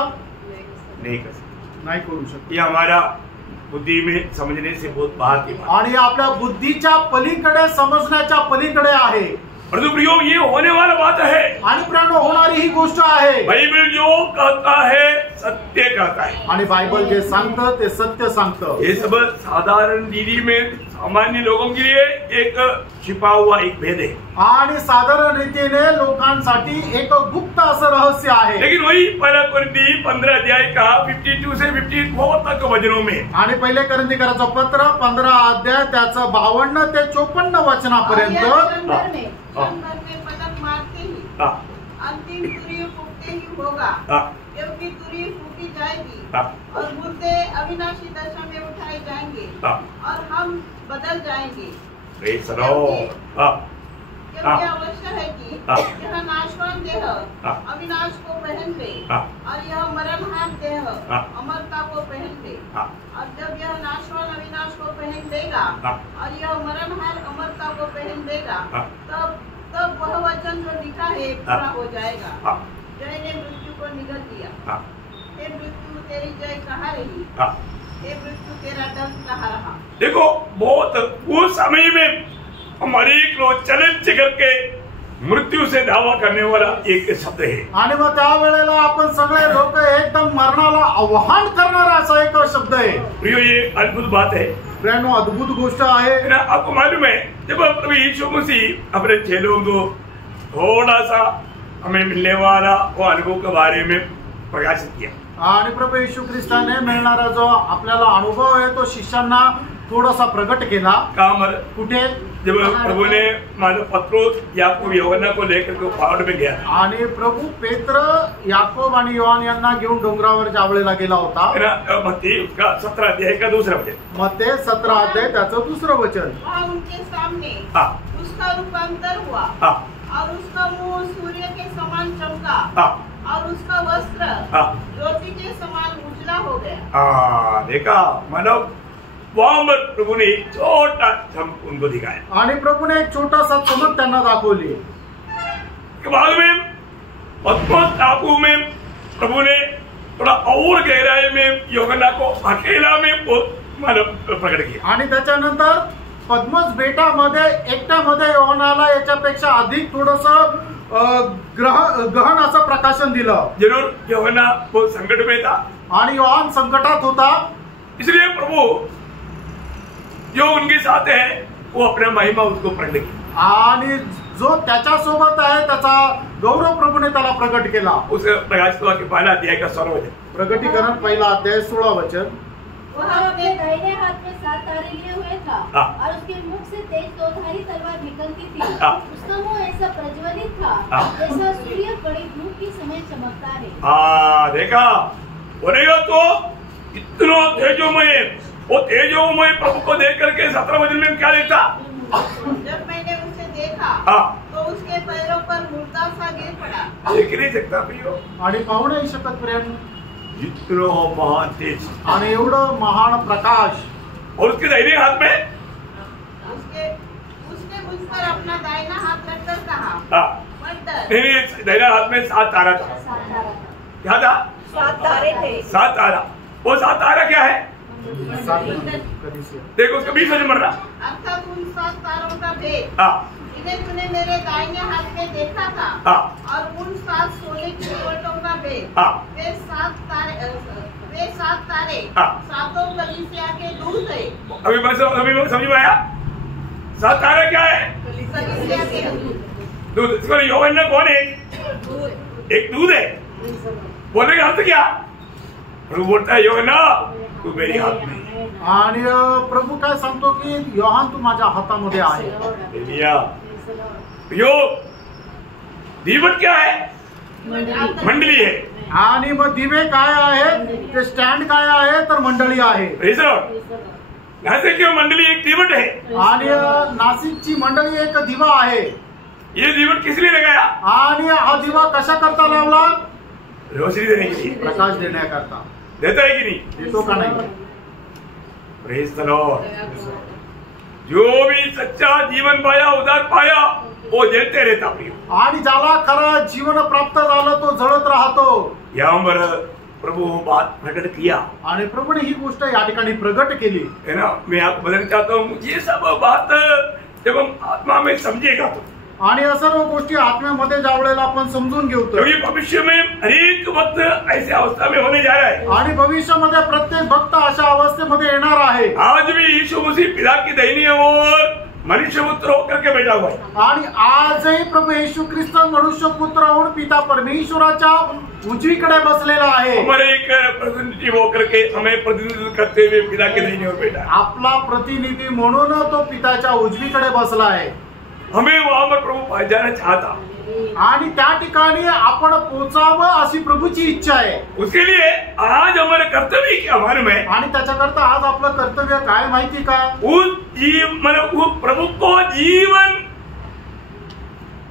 नहीं कर सकते, नाही करू शकतो. ये हमारा बुद्धि में समझने से बहुत बाहर की बात, आणि आपल्या बुद्धीच्या पलीकडे समजण्याच्या पलीकडे आहे. परंतु प्रियो ये होने वाला बात है, आणि प्रियानो होणारी ही गोष्ट आहे. बाइबल जो कहता है सत्य कहता है, आणि बायबल जे सांगतं ते सत्य सांगतं. ये सब साधारण दीदी में सामान्य लोगों के लिए एक छिपा हुआ एक भेद है, आणि साधारण रीतीने लोकांसाठी एक गुप्त असं रहस्य आहे. लेकिन वही पहला कोरिन्थी 15 अध्याय का 52 से 54 तक वचनों में, आणि पहिले कोरिन्थीकरांचं पत्र 15 अध्याय त्याचं 52 ते 54 वचनापर्यंत पलक मारते ही अंतिम तुरी फूकते ही होगा, क्योंकि तुरी फूकी जाएगी और मुर्दे अविनाशी दशा में उठाए जाएंगे और हम बदल जाएंगे. क्योंकि आवश्यक है कि यह नाशवान देह अविनाश को पहन ले और यह मरणहार देह अमरता को पहन ले. और जब यह नाशवान अविनाश को पहन लेगा और यह मरणहार अमरता को पहन लेगा, तब वह वचन जो लिखा है पूरा हो जाएगा. जय ने मृत्यु को निगल दिया. हे मृत्यु तेरी जय कहाँ रही, हे मृत्यु तेरा दंड कहाँ रहा. देखो बहुत उस समय में हमारे लोग चैलेंज करके मृत्यू से दावा करने वाला एक शब्द है. आणि मग त्यावेळेला आपण सगळे लोक एकदम मरणाला आव्हान करणारा असा एक शब्द आहे. प्रियो ये अद्भुत बात है, प्रियानो अद्भुत गोष्ट आहे. आपको मालूम है जब प्रभु यीशु मसीह अपने चेलों को थोड़ा सा हमें मिलने वाला वो अनुभव के बारे में प्रकाशित किया, आणि प्रभू येशू ख्रिस्ताने मिळणारा जो आपल्याला अनुभव आहे तो शिष्यांना थोडासा प्रकट केला. कुठे जब प्रभु ने मानो पत्रोस याकूब यूहन्ना को लेकर के पहाड़ में गया, आणि प्रभु पेत्र याकूब आणि योहान यांना घेऊन डोंगरावर जावळेला गेला होता. मत्ती उसका 17 अध्याय का दूसरा वचन, मत्ती 17 अध्याय त्याचं दुसरं वचन. वहाँ उनके सामने उसका रूपांतर हुआ और उसका मुंह सूर्य के समान चमका और उसका वस्त्र ज्योति के समान उजला हो गया. देखा मानो वहां पर प्रभु ने छोटा चमक उनको दिखाया, आणि प्रभूने एक छोटासा चमक त्यांना दाखवली. बाद में पद्मोस टापू में प्रभु ने थोड़ा और गहराई में यूहन्ना को अकेला में प्रकट किया. आणि त्याच्यानंतर पद्मस बेटामध्ये एकट्यामध्ये योहानाला याच्यापेक्षा अधिक थोडस गहन असं प्रकाशन दिलं. जरूर यूहन्ना वो संकट में था आणि योहान संकटात होता, इसलिए प्रभु जो उनके साथ है वो अपना महिमा उसको प्रकट किया. आणि जो त्याच्यासोबत आहे त्याचा गौरव प्रभूने त्याला प्रकट केला. उस प्रकाशित वाक्य पहला अध्याय का 16 वचन, प्रकटीकरण पहिला अध्याय 16 वचन. वह अपने दाहिने हाथ में 7 तारे लिए हुए था और उसके मुख से तेज दोधारी तलवार निकलती थी. उसका मुंह ऐसा प्रज्वलित था जैसा सूर्य बड़ी धूप के समय चमकता है. देखा बोलेगा तो इतना तेजोमय, वो तेजोमय प्रभु को देख करके 17 वचन में क्या देखा. जब मैंने उसे देखा तो उसके पैरों पर मुर्दा सा गिर पड़ा. देख नहीं सकता प्रियो, आणि पाहू नाही शकत प्रियानो. इतना महान तेज आणि एवढं महान प्रकाश. और उसके दाहिने हाथ में उसके पर अपना दाहिना हाथ रखकर कहा, हाँ, मत डर। नहीं, दाहिना हाथ में 7 तारा था। क्या था? 7 तारे थे। 7 तारा। वो 7 तारा क्या है? देखो उसका 20 वचन पढ़ रहा। अर्थात उन 7 तारों का भेद हाँ, जिन्हें तूने मेरे दाहिने हाथ में देखा था, हाँ, और उन 7 सोने की मुकुटों का भेद, हाँ, वे 7 तारे हाँ। 7 कलीसिया के दूत है। अभी समझ में आया? 7 तारा क्या है? कलीसिया के दूध। इसको यूहन्ना कौन है? एक दूध है। बोलने का अर्थ क्या? प्रभु बोलता है यूहन्ना तू मेरी हाथ में। आणि प्रभू काय सांगतो की योहान तू माझ्या हातामध्ये आहे. यो दीवट क्या है? मंडली है. आणि मग दिवे काय आहे? ते स्टँड काय आहे? तर मंडळी आहे. नासिक की मंडली एक दीवट है. आणि नाशिकची मंडळी एक दिवा आहे. ये दीवट किस लिए लगाया? आणि हा दिवा कशा करता लावला? रोशनी देने के लिए. प्रकाश देण्याकरता. देता है कि नहीं? देतो का नाही? Praise the Lord. जो भी सच्चा जीवन पाया उदार पाया वो जलते रहता प्रिय. आणि ज्याला खरं जीवन प्राप्त झालं तो जळत राहतो. यावर प्रभु बात प्रकट किया आणि प्रभूने ही गोष्ट या ठिकाणी प्रगट केली है ना. मैं आपको बताना चाहता हूँ ये सब बात जब हम आत्मा में समझेगा तो, आणि या सर्व गोष्टी आत्म्यामध्ये ज्या वेळेला आपण समजून घेऊ क्योंकि भविष्य में हरेक वक्त ऐसी अवस्था में होने जा रहा है. आणि भविष्यामध्ये प्रत्येक भक्त अशा अवस्थेमध्ये येणार आहे. आज भी यीशु मसीह पिता की दाहिनी ओर मनुष्य पुत्र होकर के बैठा हुआ है. आणि आजही प्रभु येशू ख्रिस्त मनुष्य पुत्र होऊन पिता परमेश्वराच्या उजवीकडे बसलेला आहे. हमारे एक प्रतिनिधि होकर के हमें प्रतिनिधित्व करते हुए पिता के दाहिनी ओर बैठा है. आपला प्रतिनिधी म्हणून तो पिताच्या उजवीकडे बसला आहे. हमें वहां पर प्रभु पास जाना चाहता आणि त्या ठिकाणी आपण पोचावं अशी प्रभूची इच्छा आहे. उसके लिए आज हमारे कर्तव्य क्या मालूम है? आणि त्याच्याकरता आज आपलं कर्तव्य काय माहिती का? वो प्रभु को जीवन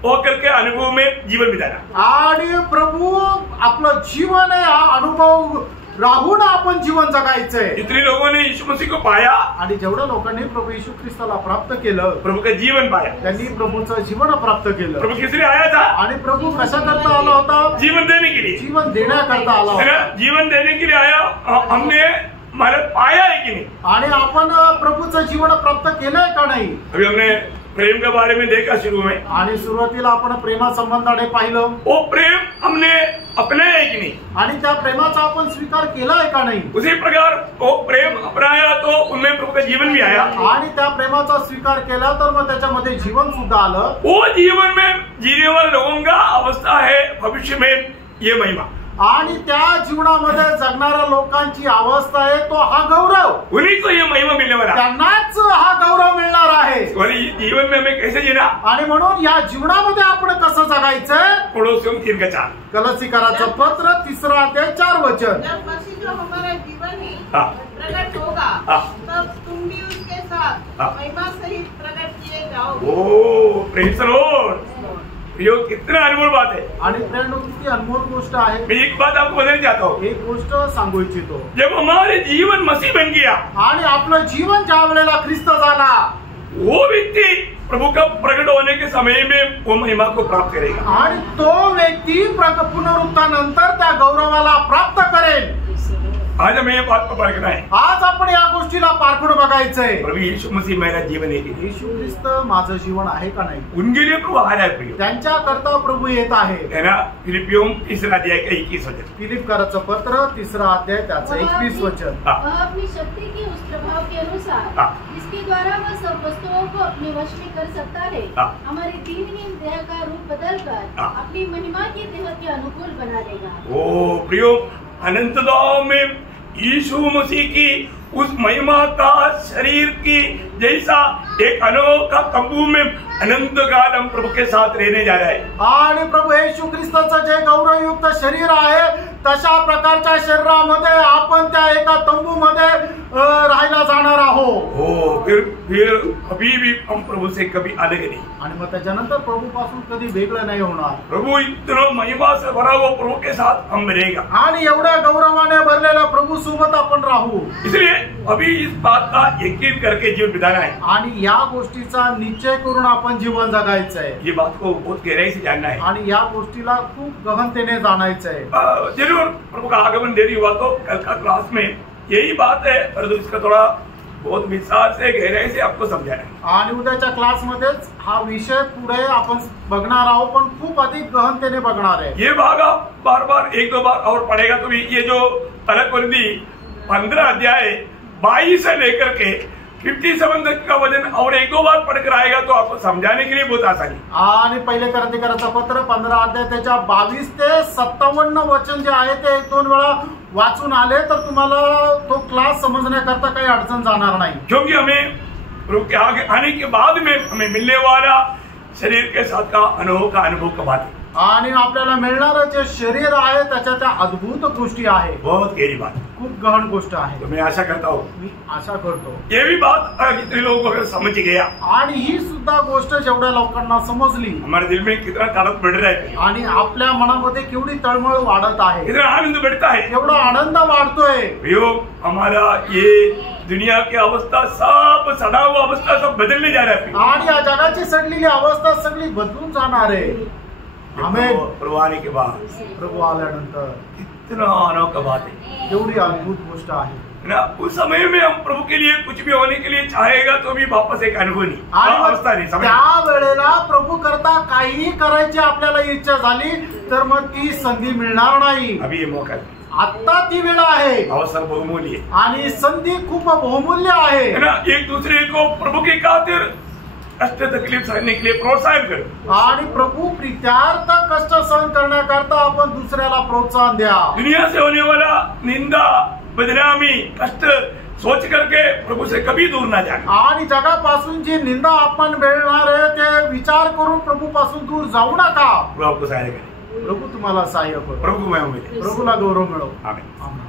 होकर के अनुभव में जीवन बिताना. आणि प्रभु आपलं जीवन आहे हा अनुभव राहून आपण जीवन जगायचंय. जितने लोगों ने यीशु मसीह को पाया आणि जेवढ्या लोकांनी प्रभू येशू ख्रिस्ताला प्राप्त केलं प्रभु का जीवन पाया. त्यांनी प्रभूचं जीवन प्राप्त केलं. प्रभु किस लिए आया था? आणि प्रभू कशा करता आला होता? जीवन देने के लिए. जीवन देण्याकरता आला है ना. होता. जीवन देने के लिए आया. हमने महाराज पाया है कि नहीं? आणि आपण प्रभूचं जीवन प्राप्त केलंय का नाही? अभी हमने प्रेम के बारे में देखा शुरू में. आणि सुरुवातीला आपण प्रेमा संबंधाने पाहिलं. वो प्रेम हमने अपनाया है कि नहीं? आणि त्या प्रेमाचा आपण स्वीकार केलाय का नाही? उसी प्रकार वो प्रेम अपनाया तो उनमें प्रभु का जीवन भी आया. आणि त्या प्रेमाचा स्वीकार केला तर मग त्याच्यामध्ये जीवन सुद्धा आलं. वो जीवन में जीने वाले लोगों का अवस्था है भविष्य में ये महिमा. आणि त्या जीवनामध्ये जगणाऱ्या लोकांची अवस्था आहे तो हा गौरव. उन्हीं को ये महिमा मिलने वाला. त्यांनाच हा गौरव मिळणार आहे. जीवन में हमें कैसे जीना? आणि म्हणून या जीवनामध्ये आपण कसं जगायचंय? पड़ोसियों 3 का 4. कलसीकराचं पत्र 3 अध्याय 4 वचन. जब मसीह जो हमारा जीवन है हाँ. प्रकट होगा तब तुम भी उसके साथ हाँ. महिमा सहित प्रकट किए जाओगे. ओ प्रेज द लॉर्ड. यो कितना अनमोल बात है. आणि फ्रेंड किती अनमोल गोष्ट आहे. मैं एक बात आपको बताना चाहता हूँ. एक गोष्ट सांगू इच्छितो. जब हमारे जीवन मसीह बन गया आणि आपलं जीवन ज्या वेळेला ख्रिस्त झाला वो व्यक्ति प्रभु का प्रकट होने के समय में वो महिमा को प्राप्त करेगा. आणि तो व्यक्ती पुनरुत्थानानंतर त्या गौरवाला प्राप्त करेल. आज हमें ये बात को परखना है. आज आपण या गोष्टीला पारखून बघायचंय. प्रभु यीशु मसीह मेरा जीवन है कि नहीं? येशू ख्रिस्त माझं जीवन आहे का नाही? उनके लिए प्रभु आ रहा है प्रिय. त्यांच्या करता प्रभू येत आहे. है ना. फिलिपियों 3 अध्याय का 21 वचन. फिलिपकराचं पत्र 3 अध्याय त्याचं 21 वचन. वह अपनी शक्ति के उस प्रभाव के अनुसार जिसके द्वारा वह सब वस्तुओं को अपने वश में कर सकता है हमारे दीनहीन देह का रूप बदलकर अपनी महिमा की देह के अनुकूल बना देगा. ओ प्रियो अनंतता में यीशु मसीह की उस महिमा का शरीर की जैसा एक अनोखा तंबू में अनंत काल हम प्रभु के साथ रहने जा रहे हैं. आणि प्रभू येशू ख्रिस्ताचं जे गौरवयुक्त शरीर आहे तशा प्रकारच्या शरीरामध्ये आपण त्या एका तंबूमध्ये राहायला जाणार आहोत. हो. फिर कभी भी हम प्रभु से कभी अलग नहीं. आणि मग त्याच्यानंतर प्रभू पासून कधी वेगळं नाही होणार. प्रभु इतना महिमा से भरा हुआ प्रभु के साथ हम रहेगा. आणि एवढ्या गौरवाने भरलेल्या प्रभू सोबत आपण राहू. इसलिए अभी इस बात का यकीन करके जीवन बिता समझाना है आणि या गोष्टीचा निश्चय करून आपण जीवन जगायचं आहे. ये बात को बहुत गहराई से जानना है आणि या गोष्टीला खूप गहनतेने जाणायचं आहे. जरूर प्रभु का आगमन देरी हुआ तो कल का क्लास में यही बात है, परंतु इसका थोड़ा बहुत विस्तार से गहराई से आपको समझाना है. आणि उद्याच्या क्लासमध्येच हा विषय पुढे आपण बघणार आहोत, पण खूप अधिक गहनतेने बघणार आहे. ये भाग आप बार बार एक दो बार और पढ़ेगा तो भी ये जो तलकबंदी 15 अध्याय 22 से लेकर के 57 तक का वजन और एक दो बार पढ़कर आएगा तो आपको समझाने के लिए बहुत आसानी. आणि पहिले करंदीकराचं पत्र 15 अध्याय त्याच्या 22 ते 57 वचन जे आहे ते 1-2 वेळा वाचून आले तर तुम्हाला तो क्लास समजण्याकरता काही अडचण जाणार नाही. क्योंकि हमें प्रभु के आगे आने के बाद में हमें मिलने वाला शरीर के साथ का अनुभव का बात है. आणि आपल्याला मिळणारं जे शरीर आहे त्याच्या त्या अद्भुत गोष्टी आहे. बहुत गहरी बात, खूप गहन गोष्ट आहे. तो मैं आशा करता हूँ, मी आशा करतो ये भी बात कितने लोगों को समझ गया आणि ही सुद्धा गोष्ट जेवढ्या लोकांना समजली हमारे दिल में कितना ताकत बढ़ रहा है आणि आपल्या मनामध्ये केवढी तळमळ वाढत आहे, कितना आनंद बढ़ता है, एवढा आनंद वाढतोय. हमारा ये दुनिया की अवस्था सब सड़ा हुआ अवस्था सब बदलने जा रहा है आणि या जगाची सडलेली अवस्था सगळी बदलून जाणार आहे. हमें प्रभु आने के बाद प्रभू आल्यानंतर कितना अनोखा बात है, एवढी अद्भुत गोष्ट आहे ना. उस समय में हम प्रभु के लिए कुछ भी होने के लिए चाहेगा तो भी वापस एक अनुभव नहीं, अवस्था नहीं समझ. त्या वेळेला प्रभू करता काहीही करायची आपल्याला इच्छा झाली तर मग ती संधी मिळणार नाही. अभी ये मौका है, आता ती वेळ आहे, अवसर बहुमूल्य है आणि संधी खूप बहुमूल्य आहे ना. एक दूसरे को प्रभु की खातिर कष्ट तकलीफ सहने के लिए प्रोत्साहन करो आणि प्रभू प्रीत्यार्थ कष्ट सहन करण्याकरता आपण दुसऱ्याला प्रोत्साहन द्या. दुनिया से होने वाला निंदा बदनामी कष्ट सोच करके प्रभु से कभी दूर ना जाना. आणि जगापासून जी निंदा अपमान मिळणार आहे ते विचार करून प्रभू पासून दूर जाऊ नका. प्रभु आपको सहायता करे, प्रभू तुम्हाला सहाय्य करो. प्रभु को महिमा मिले, प्रभूला गौरव मिळो. आमीन. आमीन.